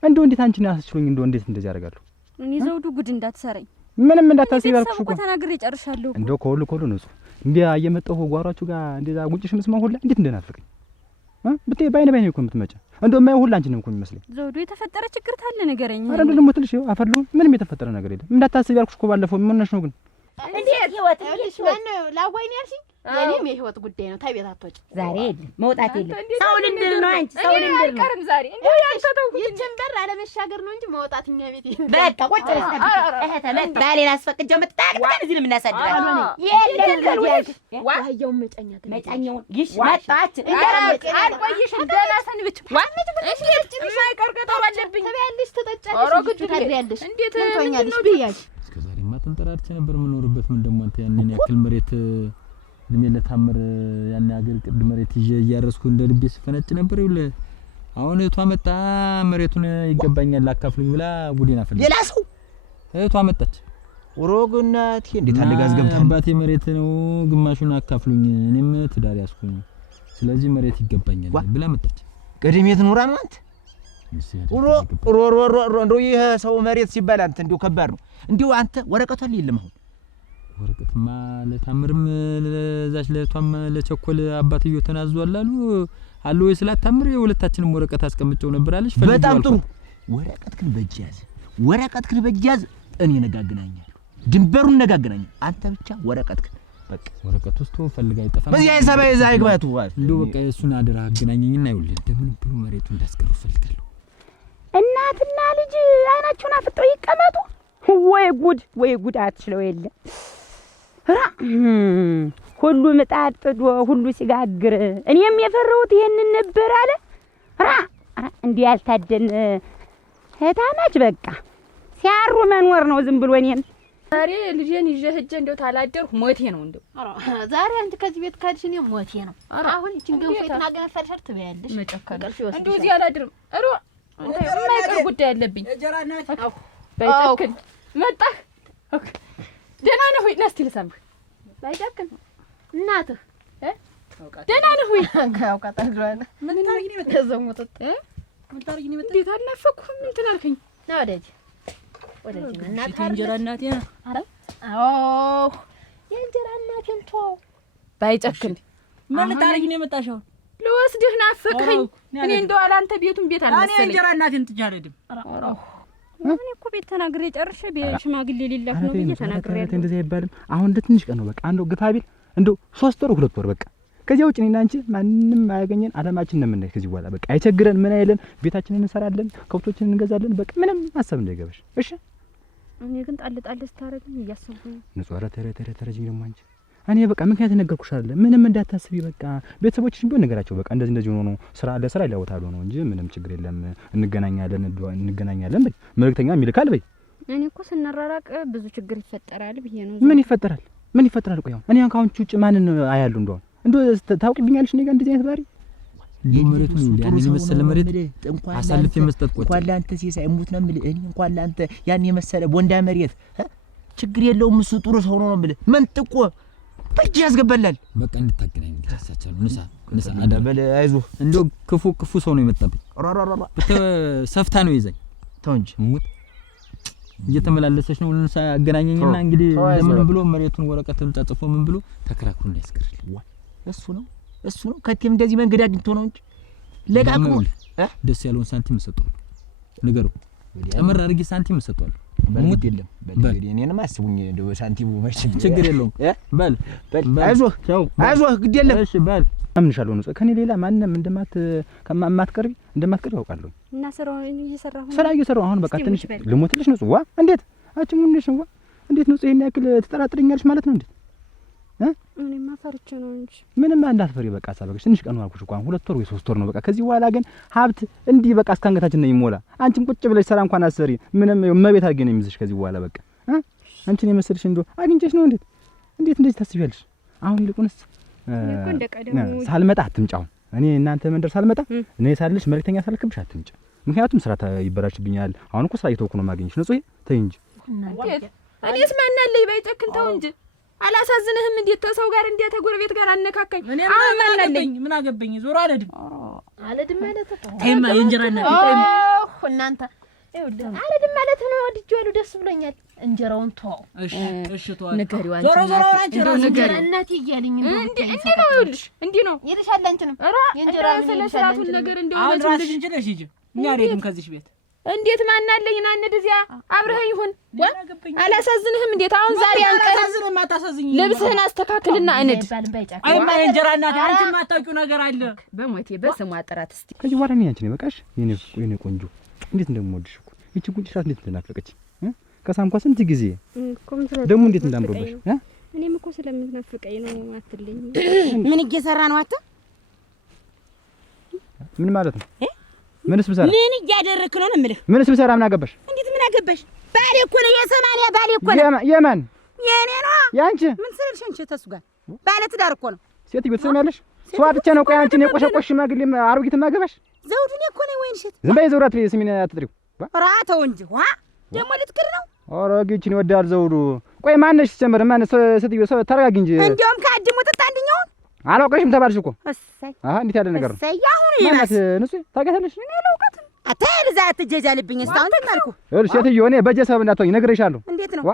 እንደው እንዴት አንቺን ያስችሉኝ እንደው እንዴት እንደዚህ ያደርጋለሁ እኔ ዘውዱ ጉድ እንዳትሰረኝ ምንም እንዳታስቢ ያልኩሽ እኮ ተናግሬ ጨርሻለሁ እንደው ከሁሉ ንጹህ እንዴ አየመጣሁ ጓሯችሁ ጋር እንደዛ ጉንጭሽ መስማው ሁላ እንዴት እንደናፍቀኝ ብታይ ባይነ እኮ የምትመጪ እንደው ማይ ሁላ አንቺ ነው እኮ የሚመስለኝ ዘውዱ የተፈጠረ ችግር ታለ ነገረኝ አረ እንደው ደግሞ ትልሽ አፈርሉ ምንም የተፈጠረ ነገር የለም እንዳታስቢ ያልኩሽ እኮ ባለፈው ምን ነሽ ነው ግን እንዴት ህይወት ማነው ላዋይኔ ያልሽኝ የኔም የህይወት ጉዳይ ነው ታይቤት አትወጪ ዛሬ የለም መውጣት የለም ሰው ልንድር ነው አንቺ ሰው ልንድር ነው አይቀርም ዛሬ እንደው ያንተው ይችን በር አለመሻገር ነው እንጂ መውጣት እኛ ቤት በቃ ቁጭ ብለሽ እህተ ባሌን አስፈቅጀው መጣቅ እዚህ ነው የምናሳድራቸው የለም ልጅ ዋህያው መጫኛውን ይሽ መጣች አልቆይሽ ደህና ሰንብች ዋንት ብለሽ ማይቀር ቀጠሮ አለብኝ ተበያለሽ ተጠጫለሽ ታድሪያለሽ እንዴት ትሆኛለሽ ብያሽ እስከዛሬማ ተንጠራርቼ ነበር የምኖርበት ምን ደሞ አንተ ያንን ያክል መሬት ለምን ለታምር ያን ሀገር ቅድ መሬት ይዤ እያረስኩ እንደ ልቤ ስፈነጭ ነበር ይኸውልህ አሁን እህቷ መጣ መሬቱን ይገባኛል አካፍሉኝ ብላ ቡዲና ፈለገ ሌላ ሰው እህቷ መጣች ወሮግናት እንዴት አለ ጋዝ ገብታ አባቴ መሬት ነው ግማሹን አካፍሉኝ እኔም ትዳር ያስኩኝ ስለዚህ መሬት ይገባኛል ብላ መጣች ቀድሜት ኑራ ነው አንተ እንደው ይሄ ሰው መሬት ሲባል አንተ እንደው ከባድ ነው እንደው አንተ ወረቀቱ የለም አሁን ወረቀትማ ለታምርም ለዛች ለቷም ለቸኮል አባትዮ ተናዟል አሉ ወይ ስላታምር የሁለታችንም ወረቀት አስቀምጨው ነበር አለሽ በጣም ጥሩ ወረቀትክን በእጅ ያዝ እኔ ነጋግናኛለሁ ድንበሩን ነጋግናኛለሁ አንተ ብቻ ወረቀትክን በቃ ወረቀት ውስጥ ፈልጋ ይጠፋ በዚህ አይሰባይ ዛይ ግባቱ እንደው በቃ እሱን አደራ አገናኘኝና ይውል እንደምን ብሎ መሬቱን እንዳስቀሩ ፈልጋለሁ እናትና ልጅ አይናቸውን አፍጠው ይቀመጡ ወይ ጉድ አትችለው የለ ራ ሁሉ ምጣድ ጥዶ ሁሉ ሲጋግር እኔም የፈራሁት ይሄንን ነበር አለ ራ እንዲህ ያልታደን ህታማች በቃ ሲያሩ መኖር ነው ዝም ብሎ እኔን ዛሬ ልጄን ይዤ ሄጄ እንደው ታላደርኩ ሞቴ ነው እንደው ዛሬ አንተ ከዚህ ቤት ካልሽ እኔ ሞቴ ነው አሁን እቺን ገንፎ የተናገነፈርሽ ትበያለሽ መጨከል እንደው እዚህ አላድርም እንዴ የማይቀር ጉዳይ አለብኝ ባይጨክን መጣህ ደህና ነህ ወይ ናስቲ ልሳምህ ባይጨክን እናትህ ደህና ነህ ወይ አውቃታለሁ ምን ታርጊ ነው ተዘሙት ምን ታርጊ ነው እንዴት አልናፈኩህም ምን ትናልከኝ ነው ወደዚህ እናትህ እንጀራ እናቴ አረ አዎ የእንጀራ እናቴን ተው ባይጨክን ምን ታርጊ ነው የመጣሽው ልወስድህ ናፈቀኝ እኔ እንደው አላንተ ቤቱን ቤት አልመሰለኝ እኔ እንጀራ እናቴን ትጃለድም እኔ እኮ ቤት ተናግሬ ጨርሼ በሽማግሌ ሊላክ ነው ብዬ ተናግሬ ያለው እንደዚህ አይባልም አሁን ትንሽ ቀን ነው በቃ አንዱ ግፋቢል እንደው 3 ወር 2 ወር በቃ ከዚያ ውጭ እኔና አንቺ ማንንም አያገኘን አለማችን ነው የምናይ ከዚህ በኋላ በቃ አይቸግረን ምን አይለን ቤታችንን እንሰራለን ከብቶችን እንገዛለን በቃ ምንም ሐሳብ እንዳይገባሽ እሺ እኔ ግን ጣል ስታረግኝ እያሰብኩኝ ንጹህ ተረጂ ደግሞ አንቺ እኔ በቃ ምክንያት ነገርኩሽ አይደለ ምንም እንዳታስቢ በቃ ቤተሰቦችሽን ቢሆን ነገራቸው በቃ እንደዚህ ሆኖ ነው ስራ ለስራ ይላወታሉ ነው እንጂ ምንም ችግር የለም እንገናኛለን በይ መልእክተኛም ይልካል በይ እኔ እኮ ስንራራቅ ብዙ ችግር ይፈጠራል ብዬ ነው ምን ይፈጠራል ቆይ እኔ ካሁን ውጭ ማንን አያሉ እንደው ታውቂብኛለሽ እኔ ጋር እንደዚህ አይነት ባሪ መሬቱን ያን የመሰለ መሬት አሳልፌ መስጠት ቆጭ እንኳን ላንተ ሲሳይ እሙት ነው የምልህ እኔ እንኳን ላንተ ያን የመሰለ ቦንዳ መሬት ችግር የለውም እሱ ጥሩ ሰው ነው የምልህ መንጥቆ በእጅ ያስገባላል በቃ እንድታገናኝ እንድታሳቻሉ ንሳ አዳበለ አይዞህ እንደው ክፉ ሰው ነው የመጣብኝ ሰፍታ ነው ይዘኝ ተው እንጂ ሙት እየተመላለሰች ነው ንሳ አገናኘኝና እንግዲህ ለምን ብሎ መሬቱን ወረቀቱን ተጽፎ ምን ብሎ ተከራክሩ እንዳይስቀርልኝ እሱ ነው ከቴም እንደዚህ መንገድ አግኝቶ ነው እንጂ ለቃቅሞ ደስ ያለውን ሳንቲም ሰጠው ነገሩ ጨመር አድርጌ ሳንቲም ሰጠዋል በሙት የለም በል እኔንም አስቡኝ እንደው ሳንቲሙ መች ችግር የለውም በል አይዞህ ግድ የለም እሺ በል አምንሻለሁ ነው ከኔ ሌላ ማንንም እንደማትቀርቢ አውቃለሁ እና ስራ እየሰራሁ አሁን በቃ ትንሽ ልሞትልሽ ነው ጽዋ እንዴት አጭሙንሽ ነው እንዴት ነው ይሄን ያክል ትጠራጥረኛለሽ ማለት ነው እንዴ እኔማ ፈርቼ ነው እንጂ ምንም እንዳትፈሪ በቃ ሳበቅሽ ትንሽ ቀን አልኩሽ እንኳን 2 ወር ወይ 3 ወር ነው በቃ ከዚህ በኋላ ግን ሀብት እንዲህ በቃ እስካንገታችን ነው ይሞላ አንቺም ቁጭ ብለሽ ሰራ እንኳን አሰሪ ምንም መቤት አድርጌ ነው የሚይዝሽ ከዚህ በኋላ በቃ አንቺን የመሰልሽ እንደው አግኝቼሽ ነው እንዴት እንደዚህ ታስቢያለሽ አሁን ይልቁንስ እኮ እንደቀደሙ ሳልመጣ አትምጫው እኔ እናንተ መንደር ሳልመጣ እኔ ሳልልሽ መልእክተኛ ሳልክብሽ አትምጭ ምክንያቱም ስራ ይበራሽብኛል አሁን እኮ ስራ እየተወኩ ነው ማግኘሽ ነው ተይ እንጂ እኔስ ማናለኝ ባይጨክን ተው እንጂ አላሳዝንህም እንዴት ተሰው ጋር እንዴት ተጎረቤት ጋር አነካካኝ አሁን ማናለኝ ምን አገበኝ ዞሮ አለድም ማለት ተይማ የእንጀራ እናቴ ተይማ እናንተ አለድም ማለት ነው ወድጄዋለሁ ደስ ብሎኛል እንጀራውን ተው እሺ ተው ንገሪው ዞሮ አንቺ እንጀራ እናቴ እያለኝ እንዴ ነው ይልሻል አንቺንም የእንጀራ ስለሰራቱን ነገር እንደው አሁን ራስሽ እንችለሽ ሂጂ እኛ አልሄድም ከዚህ ቤት እንዴት ማናለኝ ናንድ እዚያ አብረህ ይሁን አላሳዝንህም እንዴት አሁን ዛሬ አላሳዝንም አታሳዝኝ ልብስህን አስተካክልና እንድ አይማ የእንጀራ እናቴ አንቺ ማታውቂው ነገር አለ በሞቴ በስሙ አጥራት እስቲ ከዚህ በኋላ እኔ አንቺ ነኝ በቃሽ የኔ ቆንጆ እንዴት እንደምወድሽ እኮ እቺ ጉንጭሻት እንዴት እንደናፈቀች ከሳምኳ ስንት ጊዜ ደግሞ እንዴት እንዳምሮብሽ እኔም እኮ ስለምትናፍቀኝ ነው አትልኝ ምን እየሰራ ነው አታ ምን ማለት ነው ምንስ ብሰራ ምን እያደረክ ነው የምልህ ምንስ ብሰራ ምን አገባሽ እንዴት ምን አገባሽ ባሌ እኮ ነው የሰማንያ ባሌ እኮ ነው የማን የኔ ነው ያንቺ ምን ስለልሽ አንቺ ተሱ ጋር ባለ ትዳር እኮ ነው ሴት ቤተሰብኛለሽ ሰው አጥቼ ነው ቆይ አንቺን የቆሸቆሽ ሽማግሌ አሮጊት ማገባሽ ዘውዱን እኮ ነው ወይን ሸት ዝም በይ ዘውራት ስሚን አትጥሪው ራተው እንጂ ዋ ደግሞ ልትክር ነው አሮጊችን ይወዳል ዘውዱ ቆይ ማነሽ ጀመረ ማን ስትዩ ተረጋጊ እንጂ እንደውም ካድሙ ተጣንድኛው አላውቀሽም ተባልሽ እኮ እሰይ እንዴት ያለ ነገር ነው እሰይ አሁን ይላስ ንጹ ታውቂያለሽ እኔ አላውቃትም አታይል ዛት ትጀጃልብኝ እስካሁን ተማልኩ ይኸውልሽ ሴትዮ እኔ በጀሰብ እንዳትሆኝ ነግሬሻለሁ እንዴት ነው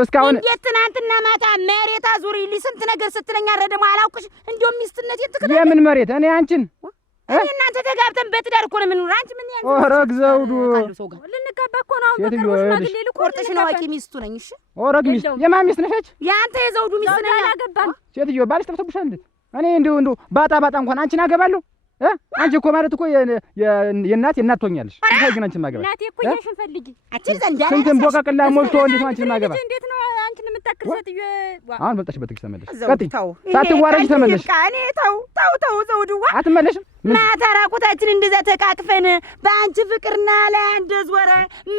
እስካሁን እንዴት ትናንትና ማታ መሬት አዙሪልኝ ስንት ነገር ስትለኝ አረ ደግሞ አላውቅሽ እንደውም ሚስትነት የትክክል የምን መሬት እኔ አንቺን እናንተ ተጋብተን በትዳር እኮ ነው የምንኖር አንቺ ምን ያንቺ ኦረግ ዘውዱ ልንጋባ እኮ ነው አሁን በሽማግሌ ልኮ ቆርጥሽ ነው አቂ ሚስቱ ነኝ እሺ ኦረግ ሚስት የማን ሚስት ነሽ ያንተ የዘውዱ ሚስት ነኝ አላገባም ሴትዮ ባልሽ ጠፍቶብሻል እንዴ እኔ እንደው ባጣ እንኳን አንቺን አገባለሁ አንቺ እኮ ማለት እኮ የእናት ትሆኛለሽ ይሄ ግን አንቺን ማገባ እናቴ እኮ እየሽን ፈልጊ አቺን ዘንዳ ስንትን ቦቀቅላ ሞልቶ እንዴት ነው አንቺን ማገባ እንዴት ነው አንቺን የምታክል ሴትዮ አሁን በልጠሽበት ትግሽ ተመለሽ ቀጥይ ሳትዋረጂ ተመለሽ እኔ ተው ዘውዱዋ አትመለሽም ማታ ራቁታችን እንደዛ ተቃቅፈን በአንቺ ፍቅርና ላይ እንደዞረ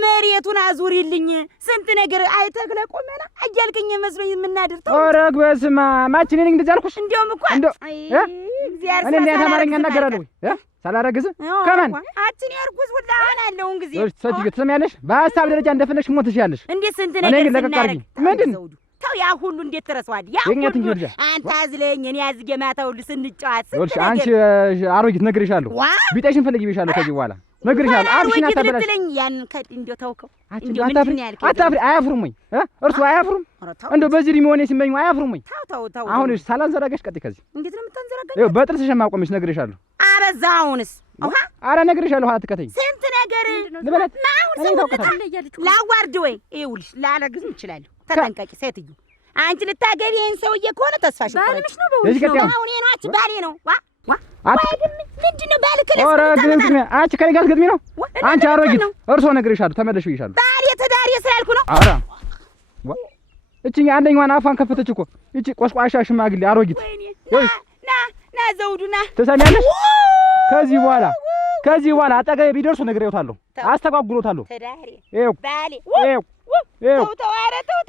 መሬቱን አዙሪልኝ ስንት ነገር አይተክለ ቆመና አያልከኝ መስሎኝ የምናድር ተው ኦረግ በስማ ማችን ነኝ እንደዛ አልኩሽ እንደውም እኮ እኔ እንዴ አማርኛ እናገራለሁ ሳላረግዝ ከማን አችን ያርጉዝ ሁላ አላለውን ጊዜ ሰትዩ ትሰሚያለሽ በሐሳብ ደረጃ እንደፈለግሽ ሞትሽ ያለሽ እንዴት ስንት ነገር እናደርግ ምንድን ተው ያ ሁሉ እንዴት ትረሳዋለህ? ያ ሁሉ አንተ አዝለኝ እኔ አዝጌ ማታ ሁሉ ስንጫወት ስንት አንቺ አሮጊት ነግሬሻለሁ። ቢጤሽን ፈልጊ ብዬሻለሁ። ከዚህ በኋላ ነግሬሻለሁ። አብሽና ታበላሽ ያን እንደው ተውከው እንደው ምን ያልከኝ አታፍሪ። አያፍሩም ወይ እርሱ አያፍሩም? እንደው በዚህ ሊሞኔ ሲመኙ አያፍሩም ወይ? ተው አሁን ሳላንዘራጋሽ ቀጥ ከዚህ እንዴት ነው የምታንዘራጋሽ? ይኸው በጥርስሽ ማቆምሽ ነግሬሻለሁ። አበዛውንስ አረ ነግሬሻለሁ። አትከተኝ ስንት ነገር ልበላት ላዋርድ ወይ ይኸውልሽ ላለግዝ እንችላለሁ። ተጠንቀቂ ሴትዮ አንቺ ልታገቢ ይሄን ሰውዬ ከሆነ ተስፋሽ ባልሽ ነው በውሽ ነው አሁን ይሄ ነው አንቺ ባሌ ነው ምንድን ነው ባል ከለስ አንቺ ከኔ ጋር ግጥሚ ነው አንቺ አሮጊት እርሶ ነግሬሻለሁ ተመለሽ ብዬሻለሁ ባሌ ትዳሬ ስላልኩ ነው ኧረ እቺኛ አንደኛዋን አፏን ከፈተች እኮ እቺ ቆስቋሻ ሽማግሌ አሮጊት ና ዘውዱ ና ትሰሚያለሽ ከዚህ በኋላ አጠገቤ ቢደርሱ ነግሬዎታለሁ አስተጓጉሎታለሁ ትዳሬ ይኸው ባሌ ይኸው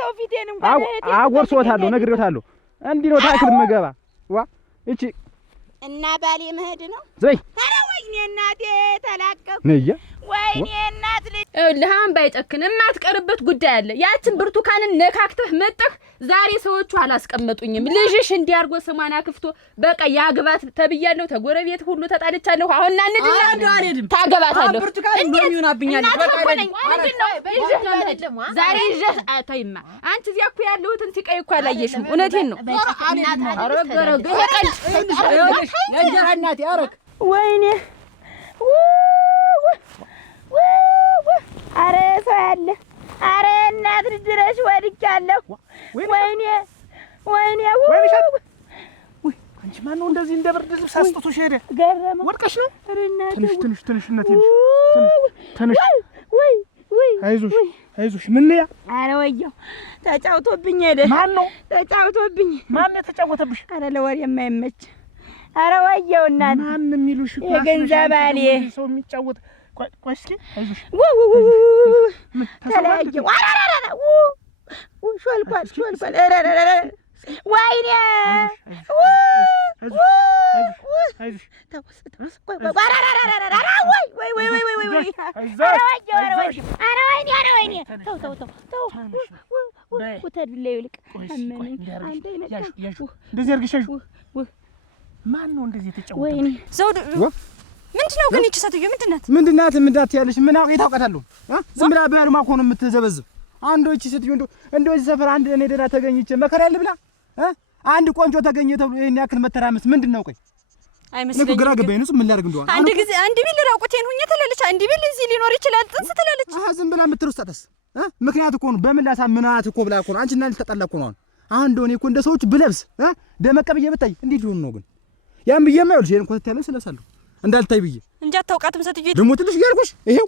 ተው ፊቴን እንኳን አጎርሶታለሁ ነግሬዎታለሁ እንዲህ ነው ታክል መገባ እቺ እና ባሌ መሄድ ነው ዘይ ኧረ ወይኔ እናቴ ተላቀቁ ነየ ወይኔ እናት ልጅ ለሃም ባይጨክን የማትቀርበት ጉዳይ አለ። ያችን ብርቱካንን ነካክተህ መጥተህ ዛሬ ሰዎቹ አላስቀመጡኝም ልጅሽ እንዲያርጎ ሰማና ክፍቶ በቃ ያግባት ተብያለሁ። ተጎረቤት ሁሉ ተጣልቻለሁ። አሁን እናንድና አልሄድም ታገባታለሁ። ብርቱካን ምን ይሆናብኛል? ዛሬ ይዘህ አታይማ አንቺ እዚያ እኮ ያለሁትን ሲቀይ እኮ አላየሽም። እውነቴን ነው። የእንጀራ እናቴ አረግ ወይኔ አረ ሰው ያለ አረ እናት ልጅ ድረሽ ወድቻለሁ። ወይኔ አንቺ ማን ነው እንደዚህ እንደ ብርድ ልብስ አስጥቶሽ ሄደ? ገረመው ወድቀሽ ነው? ትንሽ እናቴ ትንሽ አይዞሽ ምን ያ አረ ወየው ተጫውቶብኝ ሄደ። ማን ነው ተጫውቶብኝ? ማን ነው ተጫወተብሽ? አረ ለወሬ የማይመች አረ ወየው እናት ማን የሚሉሽ የገንዘብ ባሌ ሰው የሚጫወት ቆይ እስኪ አይዞሽ ተለያየው ሾልኳል ወይኔ ማን ነው እንደዚህ የተጫወተው? ዘውዱ ምንድን ነው ግን ይቺ ሴትዮ ምንድን ናት ያለሽ ምን አውቄ ታውቃታለሁ? ዝም ብላ በህልሟ እኮ ነው የምትዘበዝብ። አንዱ እቺ ሴትዮ እንደው እዚህ ሰፈር አንድ እኔ ደህና ተገኝቼ መከራ ያለ ብላ አንድ ቆንጆ ተገኘ ተብሎ ይሄን ያክል መተራመስ ምንድን ነው? ቆይ አይመስለኝም። ግራ ገባኝ። ንጹህ ምን ላድርግ እንደሆነ አንድ ጊዜ አንድ ቢል ራቁቴን ሁኜ ትላለች፣ አንድ ቢል እዚህ ሊኖር ይችላል ጥንስ ትላለች። ዝም ብላ የምትሩስጣተስ ምክንያት እኮ ነው በምላሳ ምናት እኮ ብላ እኮ ነው። አንቺና ልተጣላ እኮ ነው። አሁን እንደሆነ እኮ እንደ ሰዎች ብለብስ ደመቀ ብዬ ብታይ እንዴት ሊሆን ነው ግን? ያን ብዬ ማይወልሽ ይሄን ኮተት ያለው ስለሳለሁ እንዳልታይ ብዬ እንጂ አታውቃትም ሴትዮ ደሞ ትልሽ እያልኩሽ ይሄው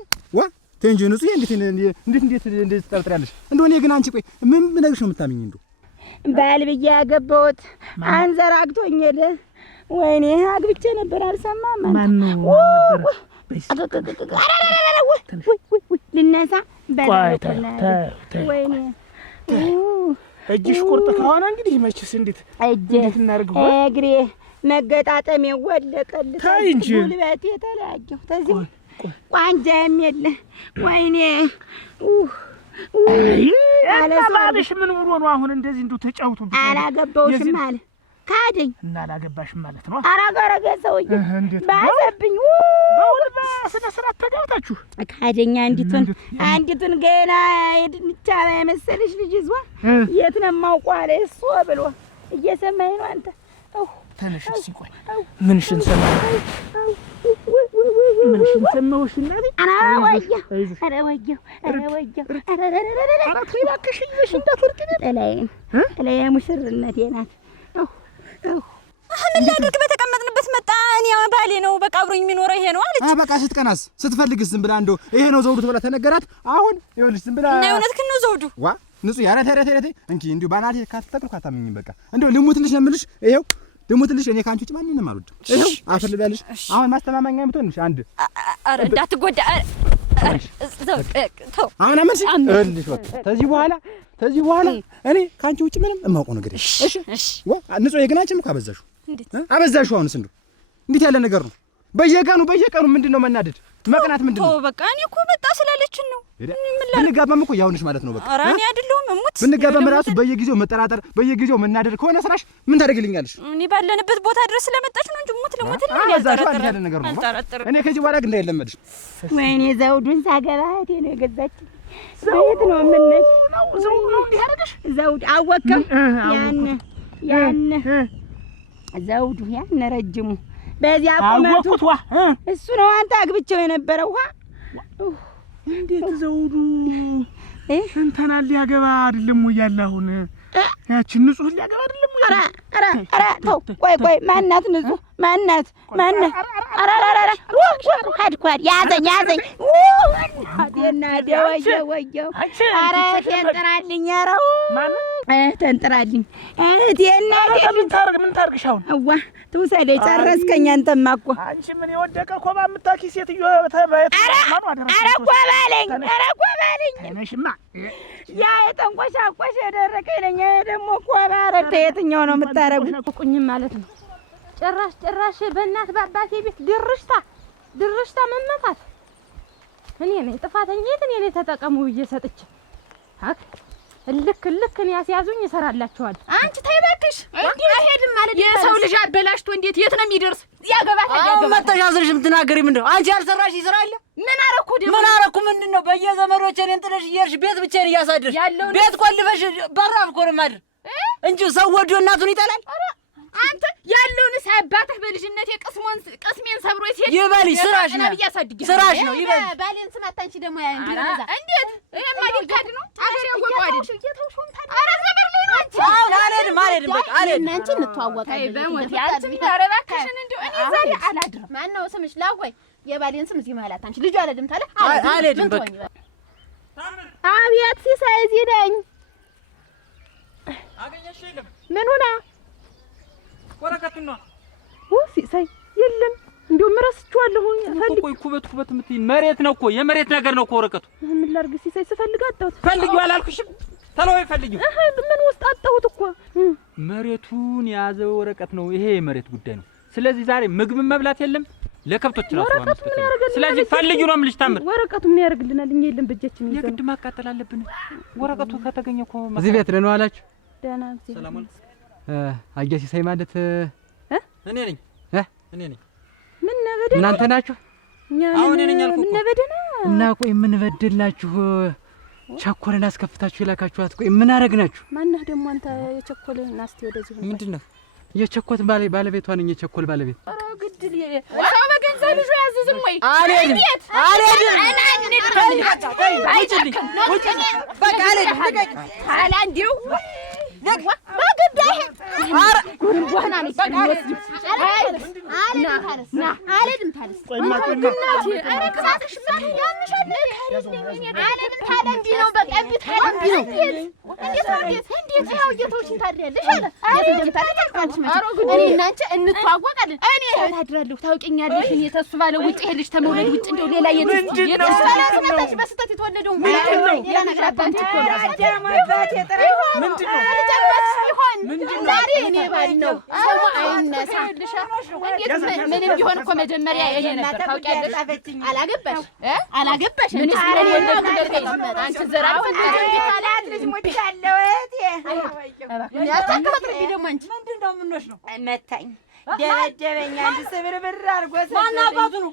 ተንጂ ንጹህ እንዴት ትጠርጥሪያለሽ? እንደሆነ ግን አንቺ ቆይ ምን ነገርሽ ነው የምታምኚ? እንደው ባል ብዬ ያገባሁት አንዘራግቶኛል። ወይኔ አግብቼ ነበር አልሰማም። ማን ነው ልነሳ ወይኔ እጅሽ ቁርጥ ከሆነ እንግዲህ መችስ እንዴት እናድርገው? እግሬ መገጣጠሜ ወለቀልኝ። ጉልበቴ ተለያየሁ። ተዚህ ቋንጃም የለ። ወይኔ ባልሽ ምን ብሎ ነው አሁን እንደዚህ እንደው ተጫውቱብኝ? አላገባውሽም አለ ካደኝ እና አላገባሽም ማለት ነው። አራጋረገ ሰውዬ ባሰብኝ። በእውነት በስነ ስርዓት ተጋብታችሁ ካደኛ አንዲቱን ገና የድንቻ መሰለሽ ልጅ ይዟ የት ነው የማውቀው አለ እሱ ብሎ እየሰማኝ ነው። አንተ ተነሽ እስኪ ቆይ ምንሽን ሰማሽ? ምንሽን ሰማሁሽ እናቴ? ኧረ ወየው እባክሽ ይዘሽ እንዳትወርቂ ጥላዬ ሙሽርነቴ ናት። ምን ላድርግ በተቀመጥንበት መጣ። እኔ ባሌ ነው በቃ አብሮኝ የሚኖረው ይሄ ነው አለች። በቃ ስትቀናስ ስትፈልግስ ዝም ብላ እንደው ይሄ ነው ዘውዱ ተብላ ተነገራት። አሁን ይኸውልሽ ዝም ብላ እና እውነትህን ነው ዘውዱ ዋ ንጹህ ያረ ተረተ እንኪ እንዲሁ ባናቴ ካተተክሩ ካታምኝም በቃ እንደው ልሙትልሽ ነው የምልሽ። ይሄው ልሙትልሽ እኔ ካንቺ ውጭ ማንንም አልወድም። ይሄው አፈልጋለሽ። አሁን ማስተማማኛ የምትሆንሽ አንድ አረ እንዳትጎዳ አሁን አመንሽ እልሽ በቃ ከዚህ በኋላ እኔ ካንቺ ውጭ ምንም የማውቀው ነገር የለም። እሺ ዋ ንጹህ የግናችም እኮ አበዛሽው። አበዛሽው። አሁንስ እንደው እንዴት ያለ ነገር ነው? በየቀኑ ምንድነው መናደድ መቅናት ምንድነው? በቃ እኔ እኮ መጣ ስላለችን ነው። ብንጋባም እኮ ያውንሽ ማለት ነው። በቃ ኧረ እኔ አይደለሁም እሙት። ብንጋባም ራሱ በየጊዜው መጠራጠር በየጊዜው መናደድ ከሆነ ስራሽ ምን ታደርግልኛለሽ? እኔ ባለንበት ቦታ ድረስ ስለመጣች ነው እንጂ ሙት ለሙት ነው ያለ ነገር ነው። እኔ ከዚህ በኋላ ግን እንዳይለመድሽ። ወይኔ ዘውዱን ሳገባ እህቴ ነው የገዛችኝ። ቤት ነው የምነሽ ዘውዱ ነው እንዲህ ያደረገሽ? ዘውድ አወቀው ያን ዘውዱ ያን ረጅሙ በዚያ ቆመቱ እሱ ነው አንተ አግብቼው የነበረው። እንዴት ዘውዱ እንተና ሊያገባ አይደለም ወይ ያለ? አሁን ያቺን ንጹህ ሊያገባ አይደለም ወይ? ኧረ ተው ቆይ ማናት ንጹህ ማናት? ኧረ ሀድኳድ ያዘኝ አዴና ደወየው ኧረ ተንጥራልኝ። ኧረ ተንጥራልኝ እህቴና ምን ታርግሽ አሁን? አዋ ትውሰደኝ ጨረስከኝ። አንተማ እኮ አንቺ ምን የወደቀ ኮባ የምታኪ ሴትዮ ተባይት ኧረ ኮባለኝ ተነሽማ ያ የተንቆሻቆሽ የደረቀ ነኝ ደግሞ ኮባ ረተ የትኛው ነው የምታረጉት? ቁኝም ማለት ነው። ጭራሽ በእናት በአባቴ ቤት ድርሽታ መመታት እኔ ነኝ ጥፋተኛ። እኔ ነኝ ተጠቀሙ ብዬ ሰጥቼ እልክ ያስያዙኝ ይሰራላችኋል። አንቺ ተይ እባክሽ እንዴ አይሄድም ማለት የሰው ልጅ አበላሽቶ እንዴት የት ነው የሚደርስ? ያገባታል መተሻዝርሽ የምትናገሪ ምንድነው? አንቺ ያልሰራሽ ይስራል። ምን አረኩ ደግሞ? ምን አረኩ ምንድነው? በየዘመዶቼ እኔን ጥለሽ እየሄድሽ ቤት ብቻዬን እያሳደርሽ ቤት ቆልፈሽ በራፍ እኮ ነው የማድር እንጂ ሰው ወዶ እናቱን ይጠላል። አንተ ያለውንስ አባትህ በልጅነቴ ቅስሜን ሰብሮ ሲሄድ ይበልሽ ስራሽ ነው ይበልሽ። ባሌን ስማት አንቺ ደግሞ ያ እንደዛ እንዴት እማ ሊካድ ነው አገር ያወቀው አይደል? ኧረ ዘመር ላይ ነው አንቺ። አልሄድም በቃ አልሄድም። እናንቺ እንተዋወቃለን። በሞት ያንቺ ኧረ እባክሽን እንደው እኔ ዛሬ አላድርም። ማን ነው ስምሽ? ላወይ የባሌን ስም እዚህ ማለት አንቺ ልጁ አልሄድም ታለ አልሄድም በቃ። አብያት ሲሳይ እዚህ ነኝ። አገኘሽ የለም ምን ሆነ? ወረቀቱን ነው ሲሳይ የለም። እንደው ረስቼዋለሁ። ፈልግ ኩበት የምትይ መሬት ነው እኮ የመሬት ነገር ነው እኮ ወረቀቱ። ምን ላድርግ ሲሳይ? ስፈልግ አጣሁት። ፈልጊው አላልኩሽም? ተለወይ ፈልጊው። ምን ውስጥ አጣሁት እኮ። መሬቱን የያዘ ወረቀት ነው ይሄ የመሬት ጉዳይ ነው። ስለዚህ ዛሬ ምግብ መብላት የለም ለከብቶች ራሱ አመስከተ። ስለዚህ ፈልጊው ነው የምልሽ። ታምር ወረቀቱ ምን ያደርግልናል? እኛ የለም በእጃችን ይዘን የግድ ማቃጠል አለብን። ወረቀቱ ከተገኘ እኮ እዚህ ቤት ደህና ዋላችሁ? ደህና ሰላም አለ። አያ ሲሳይ ማለት እኔ ነኝ። ምን ነበደ? እናንተ ናችሁ? አሁን እኔ ነኝ አልኩ። ምን ነበደና እና ቆይ ምን በደላችሁ? ቸኮልን አስከፍታችሁ የላካችኋት? ቆይ ምን አረግናችሁ? ማነህ ደግሞ አንተ የቸኮልን? ናስቲ ወደዚህ ሆነ። ምንድነው? የቸኮት ባለቤቷ ነኝ። የቸኮል ባለቤት። ኧረ ግድል ሰው በገንዘብ ልጁ ያዝዝም ወይ? አልሄድም በቃ አልሄድም። ታላ እንዲው እንዴት ያው እየተውሽኝ ታድሪያለሽ አለ የት እንደምታደርግ አልኳልሽ መቼም እኔ እና አንቺ እንተዋወቃለን እኔ ታድራለሁ ታውቂኛለሽ እኔ ተሱ ባለ ውጭ ሄልሽ ተመውለድ ውጭ እንደው ሌላ የት በስተት የተወለደው ሌላ ነገር አባንቺ እኮ ነው አዳማባት የጠራው ምንድነው ምንድነው ዛሬ እኔ ባል ነው ሰው አይነሳ እንዴት ምንም ቢሆን እኮ መጀመሪያ እኔ ነበር ታውቂያለሽ አላገባሽ ምን ስለኔ ነው አንቺ ዘራፍ ታላት ልጅ ሞቻለሁ እቴ ያታከራክሪ ደግሞ አንቺ ምንድነው ምንሽ ነው መታኝ ደበደበኛ አንድ ስብርብር አድርጎ ማናባቱ ነው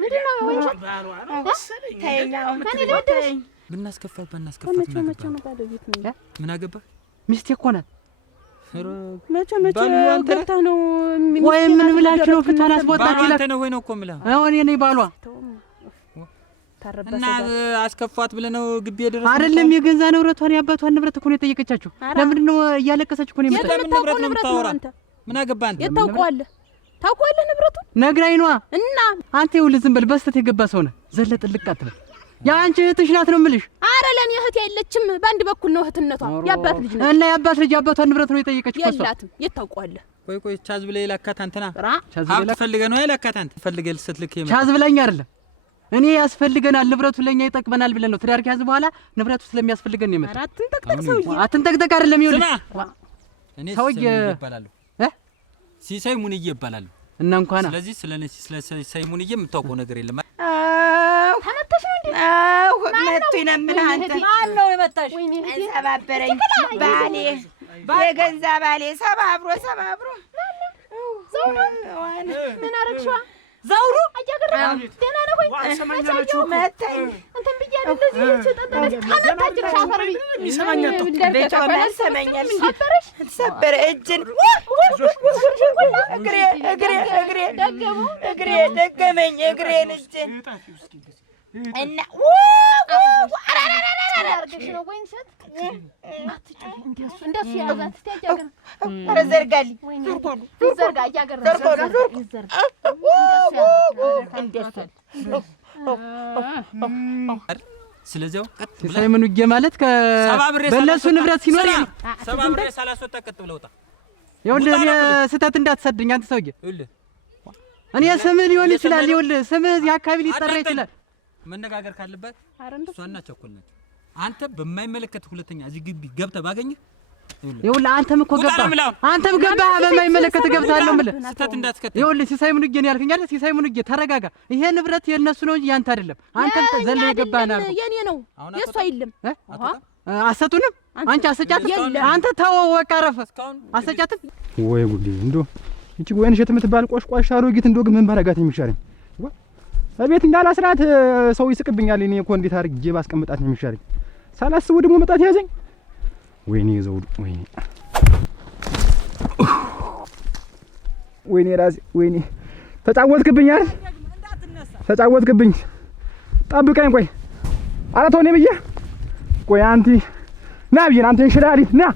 ምንድነው ወንጀ ባሏ ነው መሰለኝ ታየኛው ከኔ ልወደኝ ብናስከፋት ነው ባለቤት ነው ምን አገባ ሚስቴ እኮ ናት መቼ ገብታ ነው ወይ ምን ብላችሁ ነው ፍታን አስወጣችሁ አንተ ነው ወይ ነው እኮ ምላ አሁን እኔ ባሏ እና አስከፋት ብለህ ነው ግቢ የደረሰው አይደለም የገንዛ ንብረቷን ያባቷን ንብረት እኮ ነው የጠየቀቻችሁ ለምንድን ነው እያለቀሰች እኮ ነው የመጣው ንብረት ነው የምታወራ ምን አገባ አንተ ታውቀዋለህ ንብረቱን ነግራኝ ነዋ እና አንተ ይኸውልህ ዝም በል በስተት የገባ ሰው ነህ ዘለጥልቅ አትበል ያ አንቺ እህትሽ ናት ነው የምልሽ ኧረ ለኔ እህት የለችም በአንድ በኩል ነው እህትነቷ ያባት ልጅ ነው እና ያባት ልጅ ያባቷን ንብረት ነው የጠየቀችው እኮ የላትም የታውቀዋለህ ቆይ ቻዝ ብለህ የላካት አንተ ና ቻዝ ብለህ ፈልገህ ነው የላካት አንተ ፈልገህ ልትልክ ይመጣ ቻዝ ብለኝ አይደለም እኔ ያስፈልገናል ንብረቱ ለኛ ይጠቅመናል ብለን ነው ትዳር ከያዝ በኋላ ንብረቱ ስለሚያስፈልገን ነው የመጣው አትንጠቅጠቅ አይደለም ይኸውልህ እኔ ይባላልው ሲሳይ ሙንዬ ይባላል እና እንኳን ስለዚህ ሲሳይ ሙንዬ የምታውቀው ነገር የለም ተመተሽ ነው እንዴ መጥቶኝ ነው ምን አንተ ማን ነው የመታሽ ሰባበረኝ ባሌ የገንዛ ባሌ ሰባብሮ ዘውዱ ምን አረግሽዋ ዘውዱ አጃገራ ደህና ነው ወይ ዋሰማኛችሁ መታኝ እንትን ብያለሁ እንደዚህ ተጠጠረሽ ተመታች ሻፈረኝ የሚሰማኝ አጥቶ በጨመር ሰማኛል ሰበረ እጅን እግሬ ደገመኝ እግሬን እጅን እና አራራራራራርገሽ ነው ወይ እንሰት እንደሱ ያዛት ተያገር ረዘርጋሊ ዘርጋ ያገር ዘርጋ ስለዚህ ሲሳይ ምንውጌ ማለት በእነሱ ንብረት ሲኖር ሰባብሬ ሳላስወጣ ቀጥ ብለውጣ ይኸውልህ እኔ ስህተት እንዳትሰድኝ አንተ ሰውዬ እኔ ስምህ ሊሆን ይችላል ይኸውልህ ስምህ እዚህ አካባቢ ሊጠራ ይችላል መነጋገር ካለበት እሷና ቸኮል ናቸው አንተ በማይመለከት ሁለተኛ እዚህ ግቢ ገብተህ ባገኝህ ይኸውልህ አንተም እኮ ገባህ በማይመለከት ገብታለሁ ብለህ ስህተት እንዳትከተል ይኸውልህ ሲሳይ ምንውጌ ነው ያልከኝ አይደል ሲሳይ ምንውጌ ተረጋጋ ይሄ ንብረት የነሱ ነው እንጂ ያንተ አይደለም አንተም ዘለ የገባህ ነው የኔ ነው የሷ አይደለም አሰጡንም አንቺ አሰጫትም አንተ ተው በቃ አረፈ አሰጫትም ወይ ጉዲ እንደው እቺ ወይንሸት የምትባል ቆሽቋሽ አሮጊት እንደው ግን ምን ባረጋት የሚሻለኝ አቤት እንዳላስራት ሰው ይስቅብኛል እኔ እኮ እንዴት አድርጌ ባስቀምጣት ነው የሚሻለኝ ሳላስበው ደግሞ መጣት ያዘኝ ወይኔ ዘውዱ ወይኔ ራሴ ወይኔ ተጫወትክብኝ አይደል ተጫወትክብኝ ጠብቀኝ ቆይ ኧረ ተው እኔ ብዬሽ ቆይ አንቲ ና ብዬሽ አንተ እንሽላሊት ና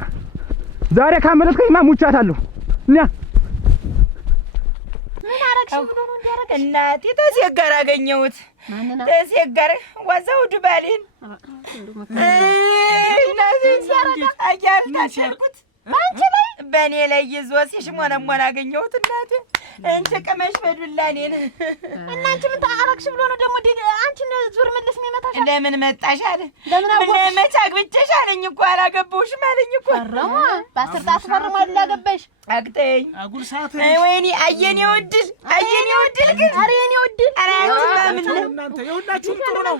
ዛሬ ካመለጥከኝማ ሙቻታለሁ ና ምን አረግሽ ብሎ ነው እንዲያረግ እናቴ ተሴጋር አገኘሁት ተሴጋር ወዘውዱ ባሌን እናቴ ሲያረጋ አያልታሰርኩት አንቺ ላይ በእኔ ላይ ይዞ ሲሽሞነሞን አገኘሁት እናቴ እንቺ ቀመሽ በዱላኔን እና አንቺ ምን ታረግሽ ብሎ ነው ደግሞ አንቺን ዙር መልስ የሚመታሽ ለምን መጣሽ አለ ለምን መች አግብቼሽ አለኝ እኮ አላገባሁሽም አለኝ እኮ ፈረማ በአስር ጣት ፈርማ አላገባሽ አግተኝ አጉል ሰዓት ወይኔ አየኔ ወድል ግን ኧረ የኔ ወድል ኧረ አንቺ ምን እናንተ የሁላችሁም ጥሩ ነው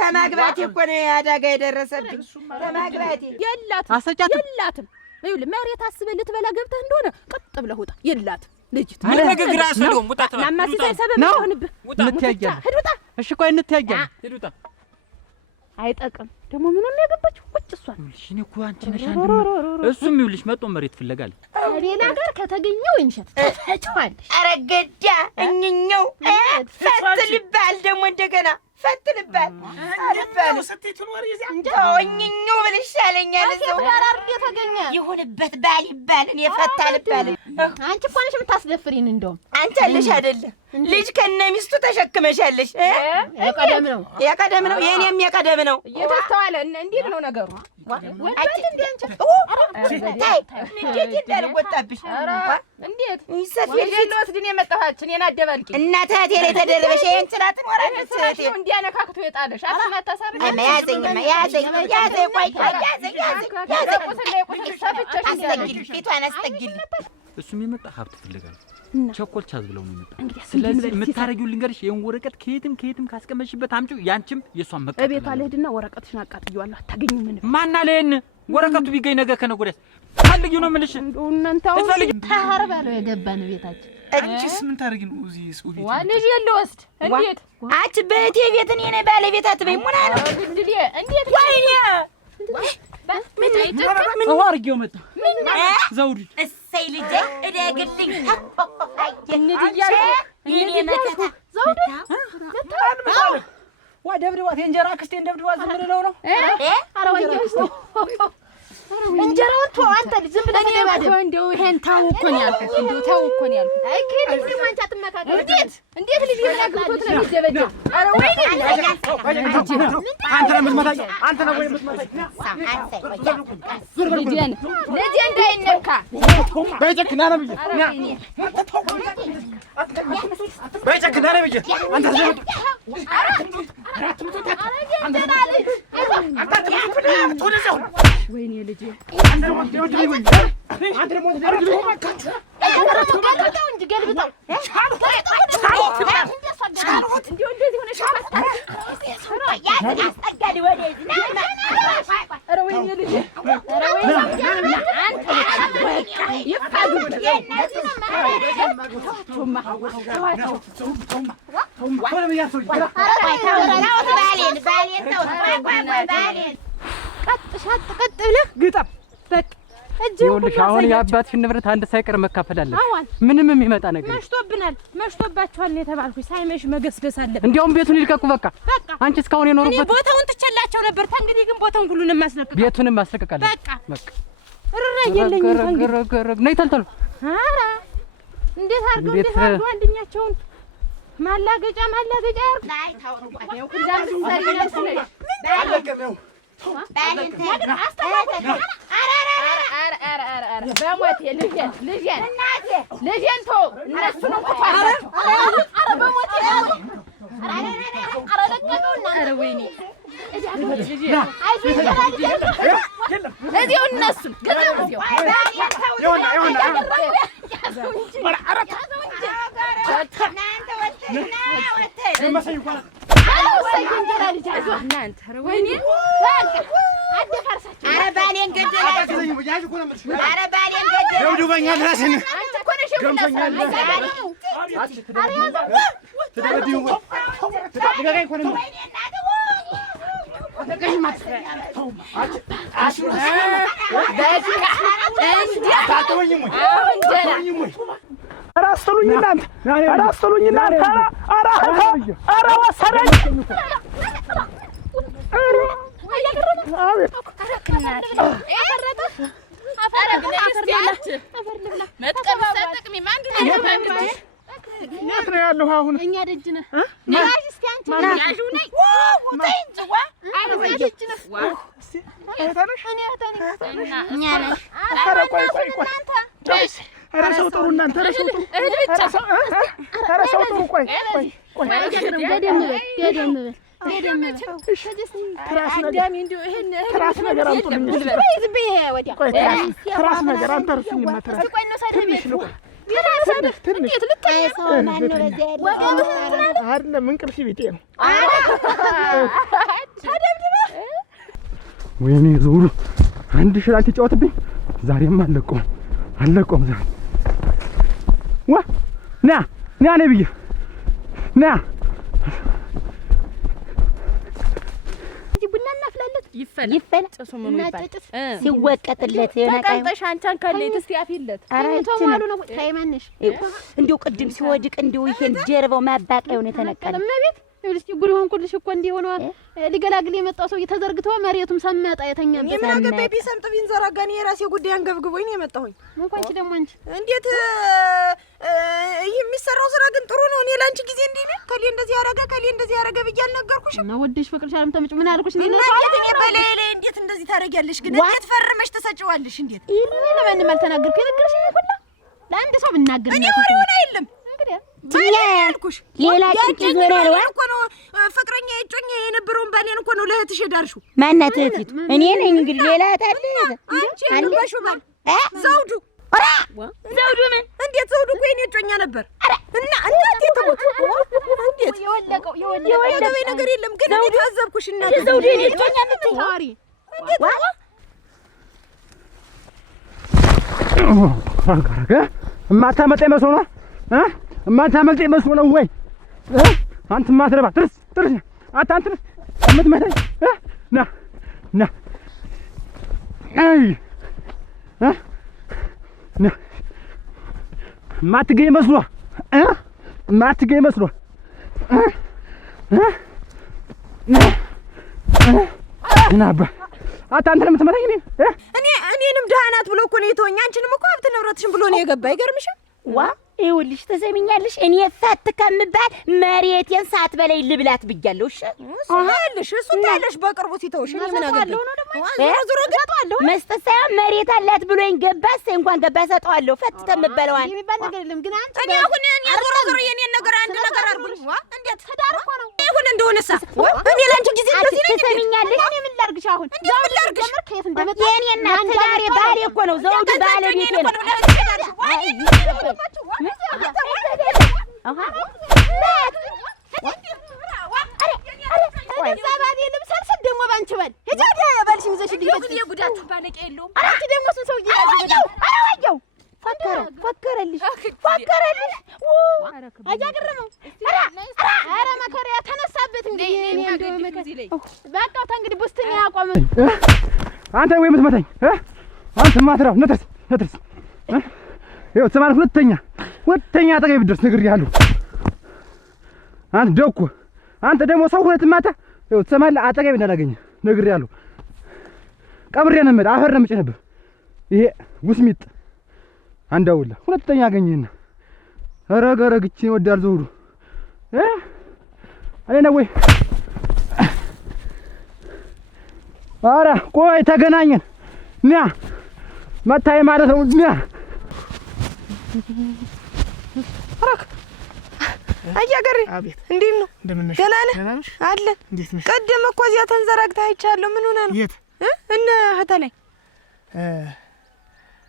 ተማግባቴ እኮ ነው አደጋ የደረሰብኝ ተማግባቴ የላትም ይኸውልህ መሬት አስበህ ልትበላ ገብተህ እንደሆነ ቀጥ ብለህ ውጣ የላትም ልጅት ንግግር አስደውም ውጣ ተባለ ናማ ሲሳይ ሰበብ ይሆንብህ እንተያያለን ሂድ ውጣ እሺ ቆይ እንተያያለን ሂድ ውጣ አይጠቅም ደግሞ ምን ነው ያገባችው ቁጭ እሷን እኔ እኮ አንቺ ነሽ አንድ እሱም ይኸውልሽ መጥቶ መሬት ፍለጋል ሌላ ጋር ከተገኘው እንሸት ተፈጭዋለሽ አረገዳ እኝኛው ፈትልባል ደግሞ እንደገና ፈትልባል አልባል ስትይ ትኖር ይዛ እኝኛው ብልሽ ያለኛል እዛው ጋር አርግ የተገኘ ይሁንበት ባል ይባል እኔ ፈታል ባል አንቺ እኮ ነሽ የምታስደፍሪን እንደውም አንቺ አለሽ አይደለ ልጅ ከነ ሚስቱ ተሸክመሻለሽ የቀደም ነው የኔም የቀደም ነው እየተስተዋለ እንዴት ነው ነገሩ አንቺ ታይ እንዴት እንዳልወጣብሽ እንዴት ይሰፊል ለወስድን የመጣሃችን የናደባልቂ እናታቴ ላይ ተደረበሽ የእንትናትን ወራለች እቴ እንዲያነካክቶ የጣለሽ አስማታሳብ ያዘኝ ቆይ አስጠጊል ፊቷን አስጠጊል እሱም የመጣ ሀብት ፍለጋ ነው ቸኮል ቻዝ ብለው ነው የመጣ ስለዚህ የምታረጊው ልንገርሽ ይሄን ወረቀት ከየትም ካስቀመጥሽበት አምጪው ያንቺም የሷን መቀበል እቤቷ ልሄድና ወረቀትሽን አቃጥየዋለሁ አታገኙ ምን ማን አለኝ ወረቀቱ ቢገኝ ነገ ከነገ ወዲያ ፈልጊው ነው የምልሽ እናንተው ታርባለው የገባን ቤታችን አንቺስ ምን ታረጊ ነው እዚህ ሱዲ ዋልሽ የለውስድ እንዴት አች በእቴ ቤት እኔ ነኝ ባለቤት አትበይ ሙና ነው እንዴት ወይኔ ምን አርጊው መጣ ዘውድ እሰይ ልጄ እደግልኝ እንድያለ እኔ መከታ ዘውድ ደብድቧት የእንጀራ ክስቴን ደብድቧት ዝም ብለው ነው ኧረ ወይስ እንጀራውን ተው አንተ ዝም ብለህ ተደባደብ እንደው ይሄን ታው እኮ ነው ያልኩት እንደው ታው እኮ ነው ያልኩት አይ ከዚህ ማንቻ ተመካከለ እንዴት ልጅ ይናገሩት ነው የሚደበደብ ኧረ ወይኔ አንተ ነው የምትመታኝ አንተ ነው ወይ የምትመታኝ ልጄን እንዳይነካ በጨክና ነው ብዬ በጨክና ነው ብዬ አንተ ዘውድ ወይኔ ልጄ ቀጥ ብለህ ግጠም በቃ ይኸውልሽ አሁን የአባትሽን ንብረት አንድ ሳይቀር መካፈል አለ ምንም የሚመጣ ነገር መሽቶባችኋል የተባልኩኝ ሳይመሽ መገስገስ አለ እንዲያውም ቤቱን ይልቀቁ በቃ አንቺ እስካሁን የኖሩበት እኔ ቦታውን ትቸላቸው ነበር ታንግዲህ ግን ቦታውን ሁሉንም ማስለቀቅ ቤቱንም ማስለቀቃለሁ በቃ ርራ የለኝም ታንግዲህ ነይ ተልተሉ ኧረ እንዴት አድርገው አንደኛቸውን ማላገጫ ያርጉ ላይ ታውሩ ነው ኩዳም ሰሪ ነስለሽ በሞቴ ልጄን ተው እነሱን እንኳን በሞቴ ወይኔ እዚያው እነሱን አራስተሉኝ እናንተ አራ ወሰረኝ የት ነው ያለው አሁን እኛ ደጅ ነህ ነሽ እስኪ አንቺ ያዡ ነይ ተንጽዋ አይደጅ ነህ ኧረ ሰው ጥሩ እናንተ ኧረ ሰው ጥሩ ቆይ ገደም በል ትራስ ነገር አምጡልኝ ትራስ ነገር አንተርሱኝማ ትንሽ አይደለም እንቅልፍ ቢጤ ነው ወይኔ ዞሩ አንድ ሽራ ተጫወትብኝ ዛሬም አለቀውም ዛሬ ዋ ና ነብይ ና ቡና እናፍላለት ይፈላ ጭሱ ምኑ ይባል ሲወቀጥለት ተቀምጠሽ አንቻን ከለይት እስቲ አፊለት ተማሉ ነው ታይማንሽ እንዲው ቅድም ሲወድቅ እንዲው ይሄን ጀርባው ማባቂያውን የተነቀለ እመቤት ይልስ ጉድ ሆንኩልሽ እኮ እንዴ ሆኖ ሊገላግል የመጣው ሰው ተዘርግቶ መሬቱም ሰማጣ የተኛበት እኔ ምን አገባኝ ቢሰምጥ ቢንዘራጋኝ የራሴ ጉዳይ አንገብግቦኝ ነው የመጣሁኝ። እንኳን ደግሞ አንቺ እንዴት የሚሰራው ስራ ግን ጥሩ ነው። እኔ ላንቺ ጊዜ እንዴ ነው ከሌ እንደዚህ ያረጋ ብዬ አልነገርኩሽም? ነው ወድሽ ፍቅርሻለም ተምጭ ምን አልኩሽ? እንዴ ነው እኔ በላይ እንዴት እንደዚህ ታረጋለሽ? ግን እንዴት ፈርመሽ ተሰጪዋለሽ? እንዴት ለማንም አልተናገርኩ ይልክልሽ ይሁላ ለአንድ ሰው ብናገር እኔ ወሬውን አይደለም እንግዲህ ያልኩሽ ሌላ ጥቂት ዞራው እኮ ነው ፍቅረኛ እጮኛ የነበረውን ባሌን እኮ ነው ለእህትሽ ዳርሹ። ማናት እህቲቱ? እኔ ነኝ እንግዲህ ሌላ ታለ አንቺ አልባሹ ባል ዘውዱ ዘውዱ ምን እንዴት ዘውዱ እኮ የኔ እጮኛ ነበር እና እንዴት ተሞት እንዴት የወለቀው ነገር የለም ግን እኔ ታዘብኩሽ እና ዘውዱ የኔ እጮኛ ምትታሪ እንዴት አጋራጋ ማታመጣ መስሎ ነው ማታመጣ መስሎ ነው ወይ አንተ ማትረባ ትርስ አንተ የምትመታኝ ና አይ ና ማትገኝ መስሎ ናባ አንተ ለምትመታኝ እኔንም ደህና ናት ብሎ እኮ ነው የተወኝ። አንቺንም እኮ ሀብት ንብረትሽን ብሎ ነው የገባ። ይገርምሻል። ዋ ይኸውልሽ ተሰሚኛለሽ፣ እኔ ፈት ከምባል መሬቴን ሳትበላይ ልብላት ብያለሁ። እሺ እሱን ታያለሽ በቅርቡ ሲተውሽ። እኔ ምን አገባኝ? ዞሮ ገጣለሁ መስጠት ሳይሆን መሬት አላት ብሎኝ ገባስ እንኳን ገባ ሰጠዋለሁ። ፈት ከምባለዋል የሚባል ነገር የለም። ግን አንቺ እኔ አሁን ዞሮ የኔን ነገር አንድ ነገር አድርጉልኝ። ዋ እንዴት ተዳር እኮ ነው ይሁን እንደሆነሳ እኔ ላንቺ ጊዜ እንደዚህ ነኝ። ተሰሚኛለሽ፣ እኔ ምን ላርግሽ? አሁን ምን ላርግሽ? ከየት እንደመጣ የኔ እናት ዛሬ ባሌ እኮ ነው ዘውዱ ባለቤቴ ነው። አንተ ወይ የምትመታኝ አንተ ማትራው ነጥርስ ይኸው ተማን ሁለተኛ አጠገብ ብትደርስ ነግሬሃለሁ። አንተ ደኩ አንተ ደግሞ ሰው ሁለት ማታ ይኸው ተማን አጠገብ እንዳላገኘ ነግሬሃለሁ። ቀብሬ ነው የምሄድ አፈር ነው የምጭነብህ። ይሄ ውስሚጥ አንዳውላ ሁለተኛ አገኘህና ረገረግቼ ወዳል ዘውዱ እኔ ነው ወይ ኧረ ቆይ ተገናኘን ና መታይ ማለት ነው ና አረክ አያገሬ አቤት እንዴት ነው እንደምነሽ ደህና ነሽ አለ እንዴት ነሽ ቀደም እኮ እዚያ ተንዘራግታ አይቻለሁ ምን ሆነ ነው የት እነ ህተላይ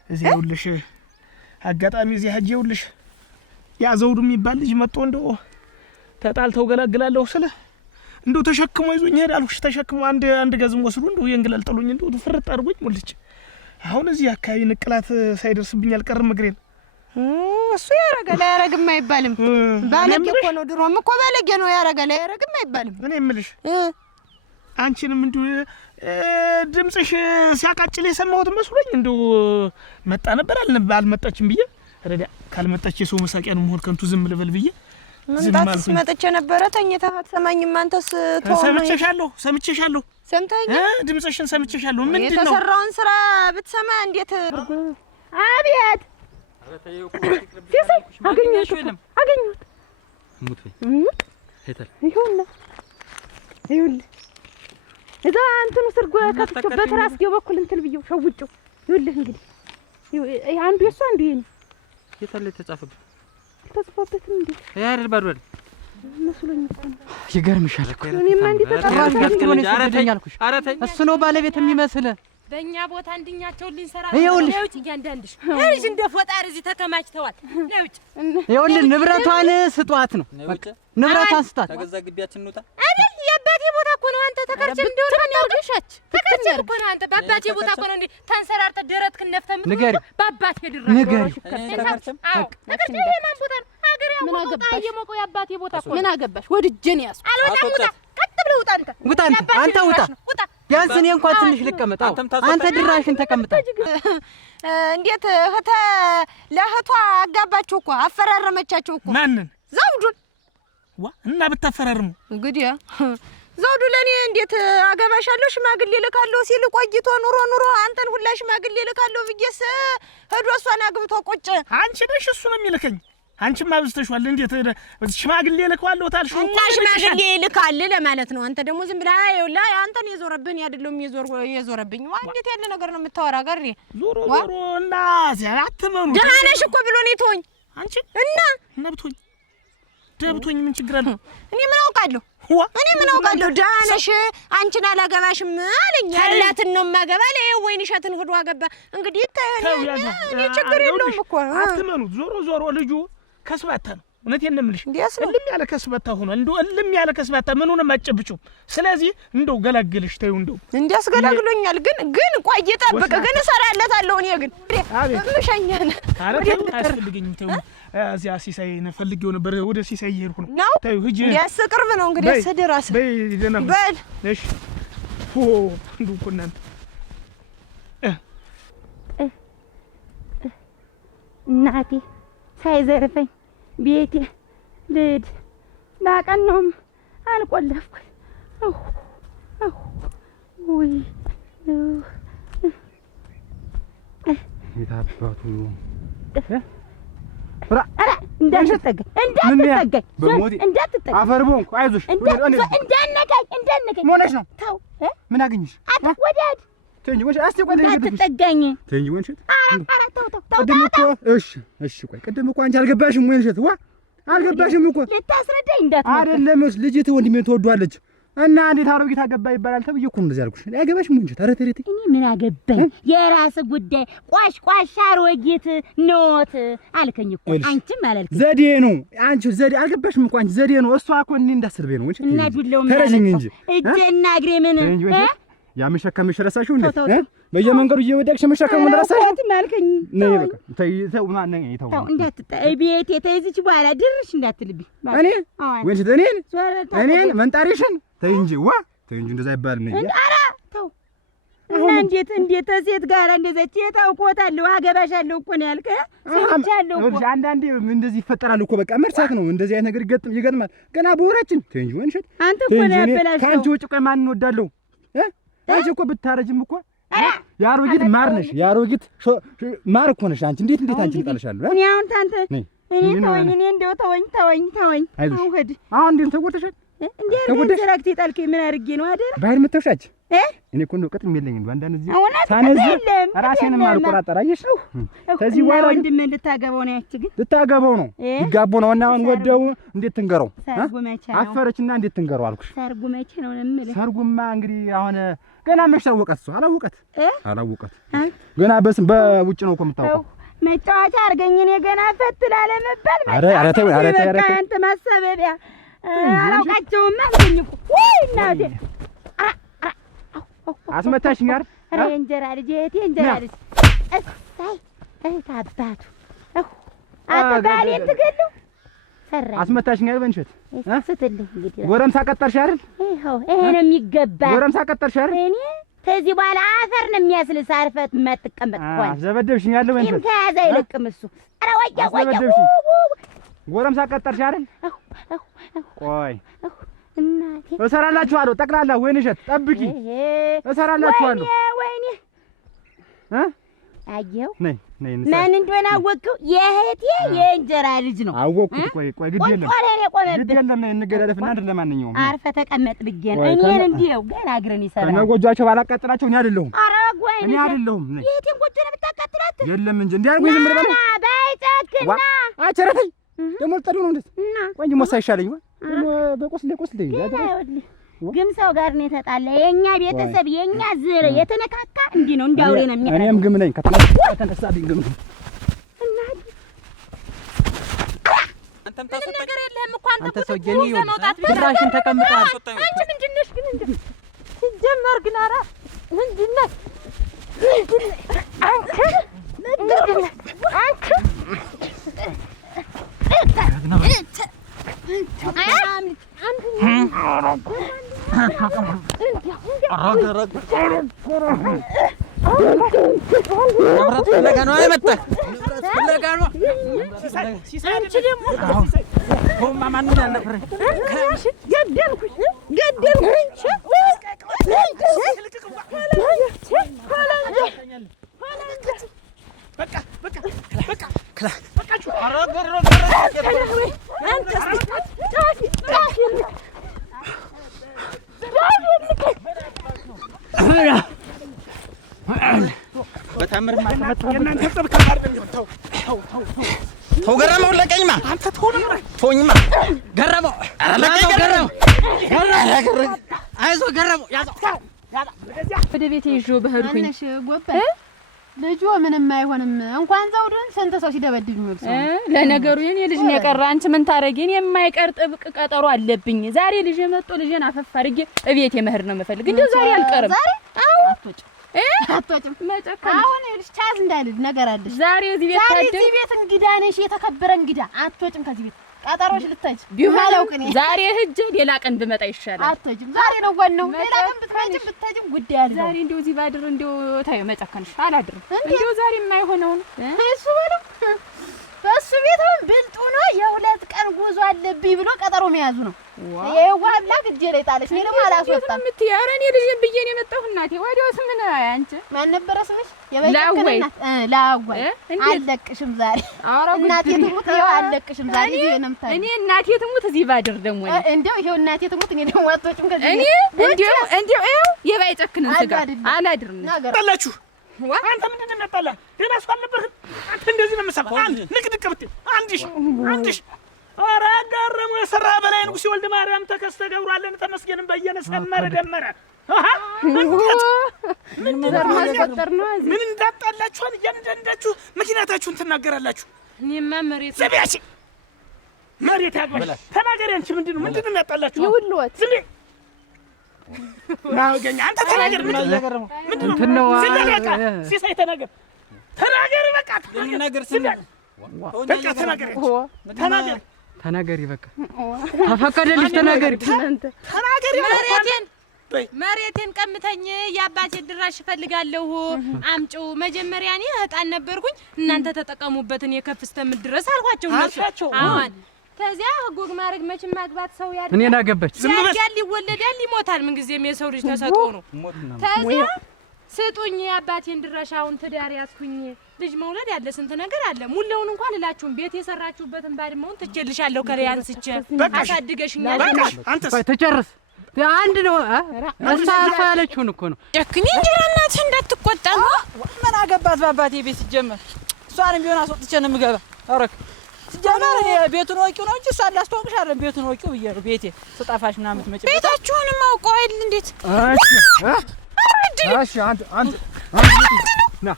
እዚያ ይኸውልሽ አጋጣሚ እዚያ ሂጅ ይኸውልሽ ያ ዘውዱ የሚባል ልጅ መጥቶ እንደው ተጣልተው ገላግላለሁ ስለ እንደው ተሸክሞ ይዞኝ ሄድ አልኩሽ ተሸክሞ አንድ ገዝም ወስዱ እንደው የንገላልጠሉኝ እንደው ፍርጥ አድርጎኝ ሞልጭ አሁን እዚህ አካባቢ ንቅላት ሳይደርስብኝ አልቀርም እግሬን እሱ ያረጋል አያረግም አይባልም ባለጌ እኮ ነው ድሮም እኮ ባለጌ ነው ያረጋል አያረግም አይባልም እኔ የምልሽ አንቺንም እንደው ድምጽሽ ሲያቃጭል የሰማሁት መስሎኝ እንደው መጣ ነበር አልመጣችም ብዬ ረዳ ካልመጣች የሰው መሳቂያ ነው መሆን ከንቱ ዝም ልበል ብዬ ምንጣስ መጥቼ ነበረ ተኝተህ አትሰማኝም አንተስ ተው ሰምቼሻለሁ ሰምተኸኝ ድምጽሽን ሰምቼሻለሁ ምንድነው የተሰራውን ስራ ብትሰማ እንዴት አቤት አገኘሁት ሙት ሄተል ይሁንና እዛ እንትኑ ስር ከተቸው በትራስጌው በኩል እንትን ብየው ሸውጭው ይኸውልህ እንግዲህ አንዱ የሱ አንዱ የኔ የታለ ተጻፈበት ተጽፎበትም እንዴ ያረር ባዶል መስሎኝ እኮ ይገርምሻል እኮ እኔማ እንዴ ተጠራሽ ገፍትሮኝ ያልኩሽ እሱ ነው ባለቤት የሚመስል በእኛ ቦታ አንድኛቸው ልንሰራ ነው እያንዳንድሽ እሺ እንደ ፎጣር እዚህ ተከማችተዋል ለውጭ ይኸውልህ ንብረቷን ስጧት ነው በቃ ንብረቷን ስጧት ተገዛ ግቢያችን እንውጣ አይደል የአባቴ ቦታ እኮ ነው አንተ ተከርቸ እንደሆነ ማናርገሻች ተከርቸ እኮ ነው አንተ በአባቴ ቦታ እኮ ነው እንዴ ተንሰራርተ ደረት ከነፍተም በአባቴ ድራሽ ንገሪ ተከርቸም ተከርቸ የማን ቦታ ነው ሀገር ያሞቀው የሞቀው የአባቴ ቦታ እኮ ምን አገባሽ ወድጄን ያስ አልወጣም ውጣ ቀጥ ብለህ ውጣ አንተ ውጣ ቢያንስ እኔ እንኳን ትንሽ ልቀመጥ አንተ ድራሽን ተቀምጣ እንዴት ለእህቷ አጋባቸው እኮ አፈራረመቻቸው እኮ ማንን ዘውዱን ዋ እና ብታፈራርሙ እንግዲህ ዘውዱ ለኔ እንዴት አገባሻለሁ ሽማግሌ ልካለሁ ሲል ቆይቶ ኑሮ አንተን ሁላ ሽማግሌ ልካለሁ ብዬስ ሄዶ እሷን አግብቶ ቁጭ። አንቺ ነሽ እሱ ነው የሚልከኝ። አንቺም አብዝተሽዋል። እንዴት ሽማግሌ ልከዋለሁ ታልሽው እና ሽማግሌ ልካል ለማለት ነው። አንተ ደግሞ ዝም ብለህ አይውላ አንተን የዞረብኝ አይደለም የዞረብኝ። ዋ እንዴት ያለ ነገር ነው የምታወራ ጋር ዞሮ እና አትመኑ። ደህና ነሽ እኮ ብሎ ነው ተወኝ። አንቺ እና ደብቶኝ ምን ችግር አለው? እኔ ምን አውቃለሁ? ምን አውቃለሁ? ደህና ነሽ አንቺን አላገባሽም አለኝ። ያላትን ነው የማገባ ለይው ወይን እሸትን ሄዶ አገባ። እንግዲህ እኔ ችግር የለውም እኮ አትመኑት። ዞሮ ልጁ ከስባታ ነው። እውነቴን ነው የምልሽ። እልም ያለ ከስባታ ሆኖ እንደው እልም ያለ ከስባታ ምኑንም አጨብጩም። ስለዚህ እንደው ገላግልሽ ተይው። እንደው እንዲያስገላግሎኛል። ግን ቆይ ጠብቅ፣ ግን እሰራለታለሁ። እኔ ግን ምሸኛነ አያስፈልገኝም። ተይው። እዚያ ሲሳይ ፈልጌው ነበር። ወደ ሲሳይ እየሄድኩ ነው። ተይው ሂጂ። እንዲያስ ቅርብ ነው እንግዲህ ሰደራስ በይ ደህና በል። እሺ እንደው እኮ እናንተ እናቴ ሳይዘርፈኝ ቤቴ ልድ ባቀነውም አልቆለፍኩኝ። ውይ የታባቱ እንዳትጠጋኝ አፈር ቦንኩ። አይዞሽ እንዳነካኝ ሆነሽ ነው። ተው ምን አገኘሽ? ወዲያድ ተንጂ ወንሽ አስቲ ቆይ እንዳትጠጋኝ። ተንጂ ወንሽ ተው ቅድም እኮ እሺ ቆይ ቅድም እኮ አንቺ አልገባሽም ወንሽት ዋ አልገባሽም እኮ ልታስረዳኝ እንዳትመጣ አይደለም። ልጅት ወንድሜን ትወዷለች እና እንዴት አሮጊት አገባ ይባላል ተብዬ እኮ እንደዚህ አልኩሽ። አይገባሽም ወንሽት። ኧረ ተረቲ እኔ ምን አገባኝ? የራስ ጉዳይ። ቋሽ አሮጊት ኖት አልከኝ እኮ አንቺም አላልከኝ። ዘዴ ነው አንቺ ዘዴ አልገባሽም እኮ አንቺ ዘዴ ነው። እሷ እኮ እኔ እንዳስርቤ ነው ወንሽት። እና ዱላው ተረጅኝ እንጂ እጄና እግሬ ምን ያ መሸከምሽ ረሳሽው እንዴ? በየመንገዱ እየወደቅሽ መሸከሙን ረሳሽው? አልከኝ። ነይ በቃ ተው ማን ነኝ ተው እንዳትጠይ ቤቴ ተይዝች በኋላ ድርሽ እንዳትልብኝ። እኔ ወንሽ እኔን መንጣሪሽን ተይ እንጂ ዋ ተይ እንጂ እንደዛ አይባልም። ነይ ኧረ ተው እና እንዴት ሴት ጋር እንደዛች የታውቆታለሁ አገባሻለሁ እኮ ነው ያልከ ሰምቻለሁ እኮ። አንዳንዴ እንደዚህ ይፈጠራል እኮ በቃ መርሳት ነው። እንደዚህ አይነት ነገር ይገጥማል ገና በወራችን። ተይ እንጂ ወንሽ አንተ እኮ ነው ያበላሽው። ካንቺ ውጭ ቆይ ማን እንወዳለሁ? አንቺ እኮ ብታረጅም እኮ ያሮጊት ማር ነሽ። ያሮጊት ማር እኮ ነሽ አንቺ። እንዴት አንቺ ልጣልሻለሁ? እኔ አሁን ታንተ እኔ ተወኝ። እኔ እንደው ተወኝ። አሁን እንዴት ተጎተሻል? እንዴ ዘራክቲ ጣልከኝ ምን አድርጌ ነው አይደል? ባይር መተውሻች እኔ እኮ ነው ቅጥም የለኝም እንዴ አንዳንድ እዚህ ሳነዝ ራሴንም አልቆራጠር አየሽ ነው። ከዚህ በኋላ ወንድም ልታገባው ነው ያቺ ግን ልታገባው ነው ይጋቡ ነው እና አሁን ወደው እንዴት ትንገረው? አፈረችና እንዴት ትንገረው አልኩሽ። ሰርጉ መቼ ነው የምልህ? ሰርጉማ እንግዲህ አሁን ገና መች ታወቃት? እሱ አላወቃት ገና በውጭ ነው እኮ የምታውቀው። መጫወቻ አድርገኝ እኔ ገና ፈትላለ መባል አንተ ማሰበቢያ አላውቃቸውም አልኩኝ እኮ ወይ እናቴ አስመታሽኝ አይደል? ኧረ የእንጀራ ልጅ የእንጀራ ልጅ እሰይ እህት አባቱ አባሌን ትገለው ሰራኝ። አስመታሽኝ አይደል? በንሸት ስትልህ እንግዲህ ጎረምሳ ቀጠርሽ አይደል? ይሄ ነው የሚገባ። ጎረምሳ ቀጠርሽ አይደል? እኔ ከዚህ በኋላ አፈር ነው የሚያስልስ አርፈት የማትቀመጥ ከሆነ አዘበደብሽኝ አይደል? በንሸት ከያዘ አይለቅም እሱ። ኧረ ወያ ጎረምሳ ቀጠርሽ አይደል? ቆይ እናቴ እሰራላችኋለሁ ጠቅላላ ወይንሸት ጠብቂ እሰራላችኋለሁ። ወይኔ አየው ነይ ማን እንደሆነ አወቅው? የእህቴ የእንጀራ ልጅ ነው። አወቅኩት። ቆይ ግድ የለም ነይ እንገዳደፍና አይደል? ለማንኛውም አርፈህ ተቀመጥ ብዬሽ ነው። እኔን እንዲው ገና እግረን ይሰራል። ከነጎጃቸው ባላቃጥላቸው እኔ አይደለሁም። ኧረ ጎይ እኔ አይደለሁም። ነይ የእህቴን ጎጆ ነው የምታቃጥላት? የለም እንጂ እንዲያርጉ ዝም ብለህ ባይጨክና አቸረፈኝ ደግሞ ልጠዱ ነው እንዴት? ቆይ እንጂ ሞሳ ይሻለኝ ደግሞ በቆስሌ ግም ሰው ጋር ነው የተጣላ። የኛ ቤተሰብ የኛ ዝር የተነካካ እንዲህ ነው እንዳውሬ ነው የሚያደርገው። እኔም ግም ነኝ ከተነሳብኝ ግም ነኝ። አንተም ታስወጣኝ ነገር የለህም እኮ አንተ ሰውዬ ነው ድራሽን ተቀምጣል። አንቺ ምንድን ነሽ ግን እንዴ? ሲጀመር ግን ኧረ ምንድን ነሽ? አንቺ አንቺ ደግሞ ሆማ ማንን ያልነበረ ገደልኩሽ በታምር የእናንተ ጥብ ከባድ ነው። ተው ገረመው ለቀኝማ አንተ ተውኝማ ገረመው አይዞህ ገረመው ያዘው ወደ ቤቴ ይዤው በሄድኩኝ አንነሽ ጎበል ልጁ ምንም አይሆንም። እንኳን ዘውድን ስንት ሰው ሲደበድብ ነው። ለነገሩ የኔ ልጅ ነው የቀረ። አንቺ ምን ታረጊኝ? የማይቀር ጥብቅ ቀጠሮ አለብኝ። ዛሬ ልጅ መጥቶ ልጅን አፈፍ አድርጌ እቤቴ መሄድ ነው የምፈልግ። እንደው ዛሬ አልቀርም። ዛሬ አዎ አትወጭም መጨከን አሁን ልጅ ቻዝ እንዳልል ነገር አለሽ። ዛሬ እዚህ ቤት ታደር እዚህ ቤት እንግዳ ነሽ፣ የተከበረ እንግዳ። አትወጭም ከዚህ ቤት ቀጠሮሽ ልታጭ ቢሆን ዛሬ ሂጅ ሌላ ቀን ብመጣ ይሻላል። አትወጭም ዛሬ ነው ዋናው። ሌላ ቀን ብትመጪም ጉዳይ አለ። ዛሬ እንደው እዚህ ባድር እንደው ታዩ መጨከንሽ አላድርም። እንደው ዛሬ የማይሆነው እሱ በለው በሱ ቤት አሁን ብልጡ ነው። የሁለት ቀን ጉዞ አለብኝ ብሎ ቀጠሮ መያዙ ነው። የዋላ ግጄ ላይ ጣለሽ። እኔ ደግሞ አላስወጣም የምትይ ኧረ እኔ ልጅ ብዬሽ ነው የመጣሁ እናቴ። ወዲያውስ ምን አንቺ ማን ነበረ ስምሽ? የበይከናት ላዋይ አለቅሽም ዛሬ እናቴ ትሙት ይኸው አለቅሽም ዛሬ እዚህ ነው የምታየው። እኔ እናቴ ትሙት እዚህ ባድር ደግሞ እንደው ይኸው እናቴ ትሙት እኔ ደግሞ አትወጭም ከዚህ እኔ እንደው ይኸው የባይጨክንን ስጋ አላድርም ታላችሁ አንተ ምንድን ነው የምታላ? ደህና ሰው አልነበርህም አንተ። እንደዚህ ነው የምሰማው። አንድ ንቅድቅ ብትይ አንድሽ ኧረ ገረመው የሠራ በላይ ንጉሥ ወልደ ማርያም ተከስተ ገብሯለን ተመስገንም በየነ ሰመረ ደመረ ምን እንዳጣላችኋል እያንዳንዳችሁ ምክንያታችሁን ትናገራላችሁ። እኔማ መሬት ዘቢያች መሬት ያግባሽ ተናገሪ። አንቺ ምንድን ነው የሚያጣላችሁ? ይውልዎት ዝም ናገኛ አንተ ተናገር። ምንድን ነው ሲሳይ ተናገር በቃ ተናገሪ በቃ ተፈቀደልሽ። ተናገሪ መሬቴን ቀምተኝ የአባቴን ድራሽ እፈልጋለሁ አምጪው። መጀመሪያ እኔ ህጣን ነበርኩኝ እናንተ ተጠቀሙበትን የከፍስተም ድረስ አልኳቸው እነሱ። አሁን ከዚያ ጎግ ማድረግ መቼም ማግባት ሰው ያድርግ። እኔን አገባች ያል ይወለዳል ይሞታል። ምን ጊዜም የሰው ልጅ ተሰጥቶ ነው። ከዚያ ስጡኝ የአባቴን ድራሽ አሁን ትዳር ያስኩኝ። ልጅ መውለድ ያለ ስንት ነገር አለ። ሙላውን እንኳን እላችሁም ቤት የሰራችሁበትን ባድመውን ትቼልሻለሁ። ከላይ አንስቼ አሳድገሽኛል። አንተስ ተጨርስ። አንድ ነው አሳፋ ያለችውን እኮ ነው። ጨክኒ እንጀራ እናትህ እንዳትቆጣ። ምን አገባት በአባቴ ቤት ሲጀመር። እሷንም ቢሆን አስወጥቼ ነው የምገባ። አረክ ሲጀመር ቤቱን ወቂው ነው እንጂ እሷን ላስተዋውቅሽ አይደለም። ቤቱን ወቂው ብዬሽ ነው ቤቴ ስጠፋሽ ምናምን የምትመጪበት። ቤታችሁንም አውቀው አይደል እንዴት? እሺ አንተ ና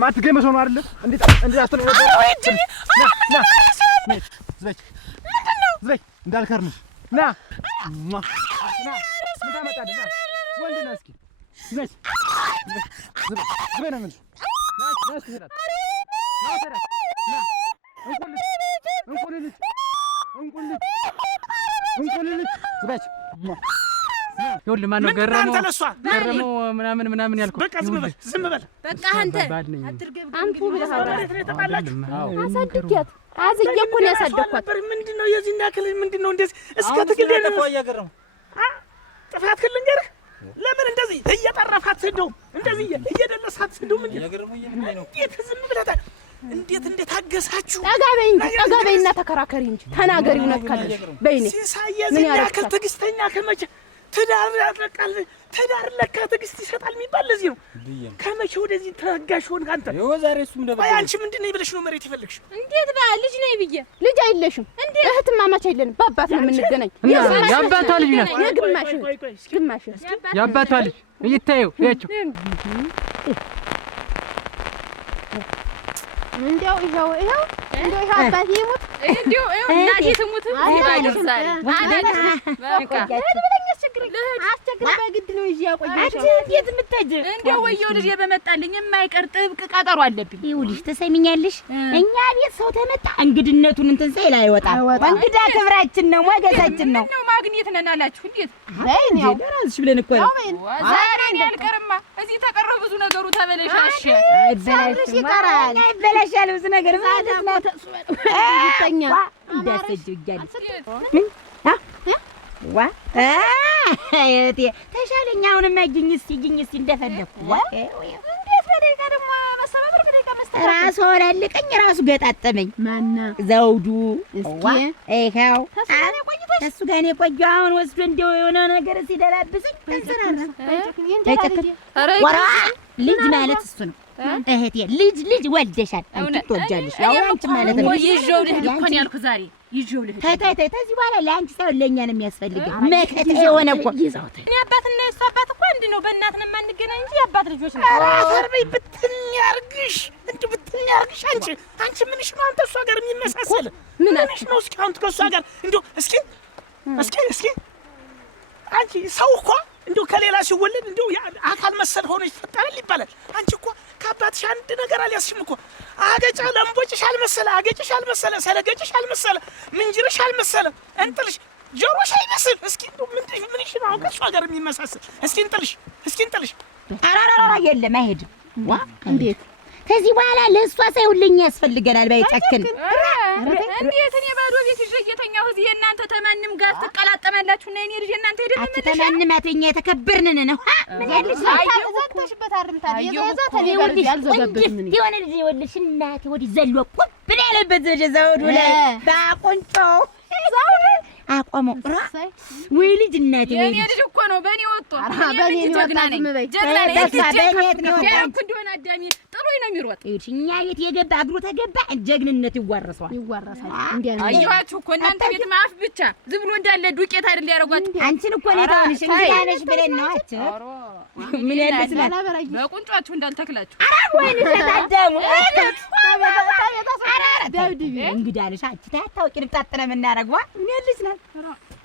ማትገኝ መስሎ ነው አይደል? እንዴት አስተነው ዝለይ እንዳልከርምሽ ና ምን ታመጣለህ? ና ወንድ ነህ እስኪ ዝለይ ነው ምን ና እስኪ ሄዳት ና እንቁልልት ዝለይ ይኸውልህ ማነው ገረመው ምናምን ያልኩህ? በቃ ዝም በል በቃ አንተ አትርገብ። አንቱ አሳድጊያት አዝዬ እኮ ነው ያሳደግኳት። ምንድነው የዚህና ክልል ምንድነው እንደዚህ እስከ ትግል ያገረመው ጥፋት ክልል እንገርህ። ለምን እንደዚህ እየጠረፋት ስደው እንደዚህ እየደለሳት ስደው ምን ያገረመው እንዴት ዝም ብለህ እንዴት እንደታገሳችሁ? ጠጋ በይና ተከራከሪ እንጂ ተናገሪው ነካለሽ በይኔ ምን ያረካል? ትዕግስተኛ ከመቼ ትዳር ያጠቃል? ትዳር ለካ ትዕግስት ይሰጣል የሚባል ለዚህ ነው። ከመቼ ወደዚህ ተጋሽ ሆንክ አንተ? ዛሬ እሱም ደግሞ አንቺ ምንድን ነው ብለሽ ነው መሬት ይፈልግሽ? እንዴት ልጅ ነኝ ብዬ ልጅ አይለሽም። እህትማማች አይደለም በአባት ነው የምንገናኝ። የአባቷ ልጅ ናት። ግማሽ የአባቷ ልጅ እይታየው ያቸው እንደው ይኸው አባቴ ይሙት እናቴ ትሙት ይባይደርሳል። በቃ ግን በግድ ነው ይዤ ያቆየሽ። አንቺ እንዴት የምትሄጂ? እንደው ወየው ልጅ በመጣልኝ የማይቀር ጥብቅ ቀጠሮ አለብኝ። ይኸውልሽ ትሰሚኛለሽ፣ እኛ ቤት ሰው ተመጣ እንግድነቱን እንትን ሳይል አይወጣም። እንግዳ ክብራችን ነው፣ ሞገሳችን ነው። ነው ማግኘት ነን አላችሁ እንዴት? እንዴ ለራስሽ ብለን እኮ ነው። ዛሬ ያልቀርማ እዚህ ተቀረ ብዙ ነገሩ ተበለሻሽ። አይበላሻል ብዙ ነገር ማለት ነው። ተኛ እንዳሰጅኛል ዋ አየቴ ተሻለኝ። አሁንም አግኝ እስቲ እንደፈለኩ ዋ እንዴት በደቂቃ ደግሞ መሰባበር በደቂቃ መስጠት ራሱ ወላለቀኝ ራሱ ገጣጠመኝ። ማና ዘውዱ ዋ ይኸው እሱ ጋር ነው የቆየው። አሁን ወስዶ እንደው የሆነ ነገር ሲደላብሰኝ ተንሰራራ ወራ ልጅ ማለት እሱ ነው። እህቴ ልጅ ወልደሻል። አንቺ ትወልጃለሽ። ያው አንቺ ማለት ነው። ይዤው ልሂድ እኮ ነው ያልኩህ ዛሬ ይዤው ልሂድ። ተይ ከዚህ በኋላ ለአንቺ ሳይሆን ለእኛ ነው የሚያስፈልገው። መከታ የሆነ እኮ እኔ አባትና የእሱ አባት እኮ አንድ ነው። በእናት ነው የማንገናኝ እንጂ የአባት ልጆች ነው። አርበይ ብትን ያርግሽ እንዴ ብትን ያርግሽ። አንቺ ምንሽ ነው አንተ እሷ ጋር የሚመሳሰል ምንሽ ነው? እስኪ አንተ ከእሷ ጋር እንደው እስኪ አንቺ ሰው እኮ እንደው ከሌላ ሲወለድ እንደው አካል መሰል ሆኖ ይፈጠራል ይባላል። አንቺ እኮ ከአባትሽ አንድ ነገር አልያዝሽም እኮ። አገጫ ለምቦጭሽ አልመሰለ፣ አገጭሽ አልመሰለ፣ ሰለገጭሽ አልመሰለ፣ ምንጅርሽ አልመሰለ፣ እንጥልሽ ጆሮሽ አይመስል። እስኪ እንደው ምንሽ ነው አሁን ከእሷ ጋር የሚመሳሰል? እስኪ እንጥልሽ አራራራ የለም አይሄድም። ዋ እንዴት ከዚህ በኋላ ለእሷ ሳይሆን ለእኛ ያስፈልገናል። ባይጨክን እንዴት እኔ ባዶ ቤት ይዤ እየተኛሁ እዚህ የእናንተ ተማንም ጋር ትቀላጠማላችሁ እና የኔ ልጅ እናንተ ሄደን ምን ተማንም አተኛ የተከበርንን ነው። ምን ያልሽ ዘግተሽበት አርምታል የዘዛ ተኔጋር ያልዘገብሽ ምን የሆነ ልጅ ይወልሽ እናቴ ወዲ ዘሎ ቁብ ያለበት ዘውዱ ላይ ባቆንጮ አቆሞ ወይ ልጅ እናቴ ወይ የኔ ልጅ እኮ ነው በእኔ ወጥቶ በእኔ ጀግና ነኝ ጀግና ነኝ ነው ያልኩ እንደሆነ አዳሚ ጥሎኝ ነው የሚሮጥ። እኛ ቤት የገባ እግሩ ተገባ ጀግንነት ይዋረሳል። እንዴ አያችሁ እኮ እናንተ ቤት ማፍ ብቻ ዝም ብሎ እንዳለ ዱቄት አይደል ያረጓት። አንቺን እኮ ነው ታንሽ እንግዳነሽ ብለን ነው አቸ ምን ያለስ ነው በቁንጫችሁ እንዳልተክላችሁ ወይኔ ተዳደሙ ደብድቢ እንግዳለሽ አንቺ ታታውቂ ልጣጥነ ምናረግዋ ምን ያለስ ነው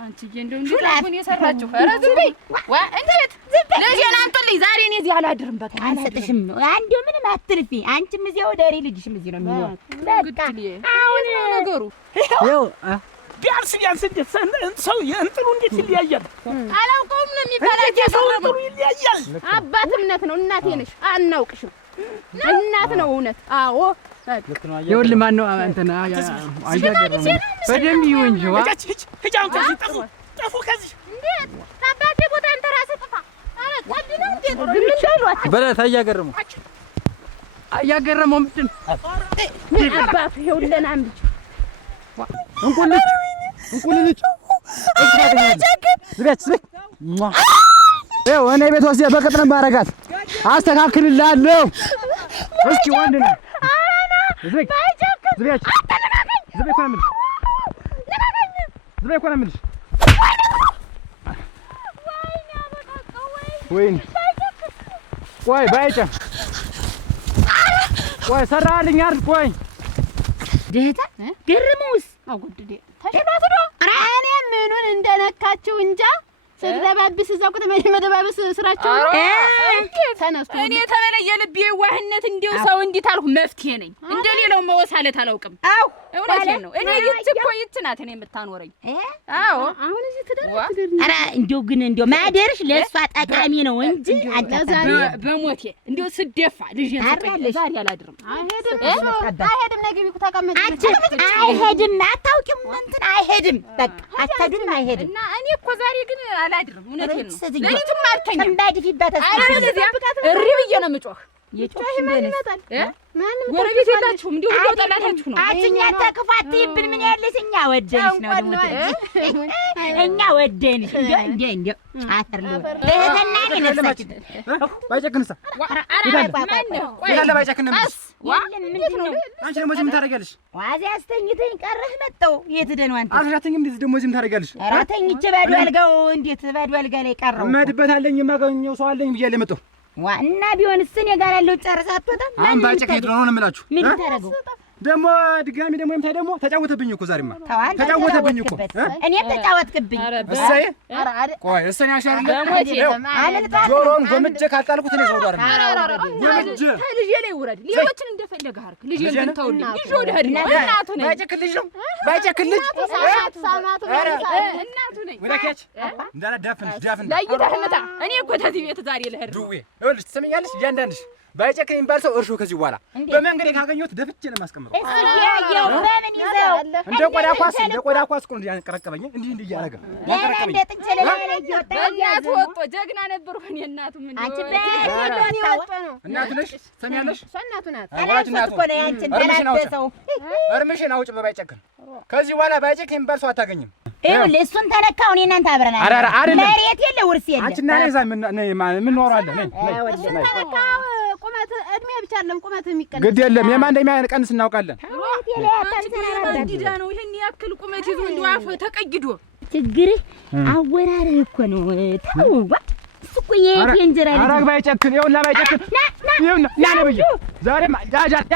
አንቺ እንደው እንዴት የሰራችሁ? ኧረ ዝም በይ ዋ እንዴት ለጄን አምጡልኝ ዛሬ እኔ እዚህ አላድርም። በቃ አንሰጥሽም አንዴ ምንም አትልፊ። አንቺም እዚያው ደሪ ልጅሽም እዚህ ነው የሚሆነው። በቃ አሁን ነገሩ ይኸው ቢያንስ ሰው የእንጥሉ እንዴት ይለያያል? አላውቀውም ነው የሚባላቸው። ሰው እንጥሉ ይለያያል። አባትነት ነው እናቴ ነሽ አናውቅሽም። እናት ነው እውነት። አዎ ይኸውልህ ማን ነው እንትና አያገረም በደንብ ይሁን እንጂ ዋ ሂጃም ከዚህ ጠፉ ከዚህ እንዴት አባቴ ቦታ አንተ ራስህ ጥፋ። አረ ቀልድ ነው እንዴት ዝም እንዳሏት በላት አያገረመው ምንድን አባቱ ይኸውልህ አንብጭ እንቁልልጭ ዝቤት ይኸው እኔ ቤት ወስጄ በቅጥን ማረጋት አስተካክልልሃለሁ። እስኪ ወንድ ነው ዝቤት እኮ ነው የምልሽ። ወይኔ ቆይ ባይጨ ቆይ ሰራልኝ አይደል? ቆይ ደህታ ግርሙስ አጉድዴ ተሽሏት ነው። እኔ ምኑን እንደነካችው እንጃ ስትደባብስ እዛው ቁጥ መደባበስ ስራቸው ነው። ተነስቶ እኔ ተበለየ ልቤ ዋህነት እንዲው ሰው እንዲት አልኩ መፍትሄ ነኝ። እንደሌላው መወሳለት አላውቅም። አው እውነቴን ነው። እኔ ይች ናት እኔ የምታኖረኝ። አዎ አሁን እዚህ ትደረግ ኧረ እንደው ግን እንደው ማደርሽ ለእሷ ጠቃሚ ነው እንጂ አንተ በሞቴ እንደው ስደፋ ልጅን ታርጋለሽ። ዛሬ አላድርም። አይሄድም ነገ ቢኩ ተቀመጥ አይሄድም። አታውቂም እንትን አይሄድም። በቃ አታዱም አይሄድም። እና እኔ እኮ ዛሬ ግን አላድርም። እውነቴን ነው። ለሊትም አልተኛም። እንዳድፊበት እሪ ብዬ ነው የምጮህ። የጮሽ ምን ይመጣል? ጎረቤት የላችሁም? እንዲሁ ሁሉ ጠላታችሁ ነው። አትኛ ተክፋት ይብን ምን ያለሽ እኛ ወደንሽ ነው ደግሞ እኛ ወደንሽ እንደ አፈር ነው ለተናኒ ነፍሳችን ባይጨክንሳ ይላል ባይጨክን ነው ምንድነው? አንቺ ደግሞ ምን ታደርጊያለሽ? ዋዚ አስተኝተኝ ቀረህ መጣው የት ደን አንተ አልሻተኝም። እንዴት ደግሞ ምን ታደርጊያለሽ? ኧረ ተኝቼ ባዶ አልጋው እንዴት ባዶ አልጋ ላይ ቀረው? እመድበታለኝ የማገኘው ሰው አለኝ ብዬ ለመጣው ዋና ቢሆንስ እኔ ጋር ያለው ጨርሳ አትወጣም። አሁን ባይጨክን ነው የምላችሁ። ምን ታደርገው? ደግሞ ድጋሚ ደግሞ የምታይ ደግሞ ተጫወተብኝ እኮ ዛሬማ ተዋን ተጫወተብኝ እኮ እኔም ተጫወትክብኝ። እሰይ ቆይ እሰኔ ያሻርለ ጆሮን ጎምጄ ካጣልኩት እኔ ሰው ዳር ጎምጄ ልጄ ላይ ውረድ። ሌሎችን እንደፈለገ አርክ። ልጄን ግን ተውልኝ። ልጅ ወደ ሄድ ነው እናቱ ነኝ። ባይጨክልሽ ነው ባይጨክልሽ እናቱ ነኝ። ወዳከች እንዳላዳፍንሽ ዳፍን ላይታ መጣ። እኔ እኮ ተዚህ ቤት ዛሬ ልሄድ ነው። ዱዌ ይኸውልሽ ትሰሚኛለሽ? እያንዳንድሽ ባይጨክል የሚባል ሰው እርሾ ከዚህ በኋላ በመንገዴ ካገኘሁት ደፍቼ ነው የማስቀምጠው። እያየው በምን ይዘው እንደ ቆዳ ኳስ እኮ ያንቀረቀበኝ እንዲህ እያደረገ እንደ ጥንቸ ለማለት ይወጣ እናቱ ወጥቶ ጀግና ነበር። እኔ እናቱ ምን አንቺ በእኔ ወጣ ነው እናቱ ነሽ። ትሰሚያለሽ? እናቱ ናት። እናቱ እኮ ነው ያንቺን ተላበሰው። እርምሽን አውጭ በባይጨክል ከዚህ በኋላ ባይጨክል የሚባል ሰው አታገኝም። ይኸውልህ እሱን ተነካው እኔ እናንተ አብረናል። ኧረ አይደለም መሬት የለ ውርስ የለ። አንቺና እኔ እዛ ምን ኖራለን? እሱን ተነካው ቁመት እድሜ ብቻ አይደለም ቁመት የሚቀንስ ግድ የለም። የማን እንደሚያቀንስ እናውቃለን። ዲዳ ነው ይሄን ያክል ቁመት ይዞ እንዲሁ አፈ ተቀይዶ ችግርህ አወራረህ እኮ ነው። ተው እሱ እኮ የእንጀራ ልጅ ኧረ ባይጨክን ይኸውልህ ባይጨክን ይኸውልህ ና ነው ብዬሽ ዛሬማ ያዣት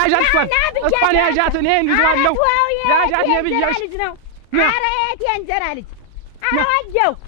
እሷን ያዣት እኔ እንይዘዋለሁ ያዣት ነው ብዬሽ ኧረ የእንጀራ ልጅ አዋየው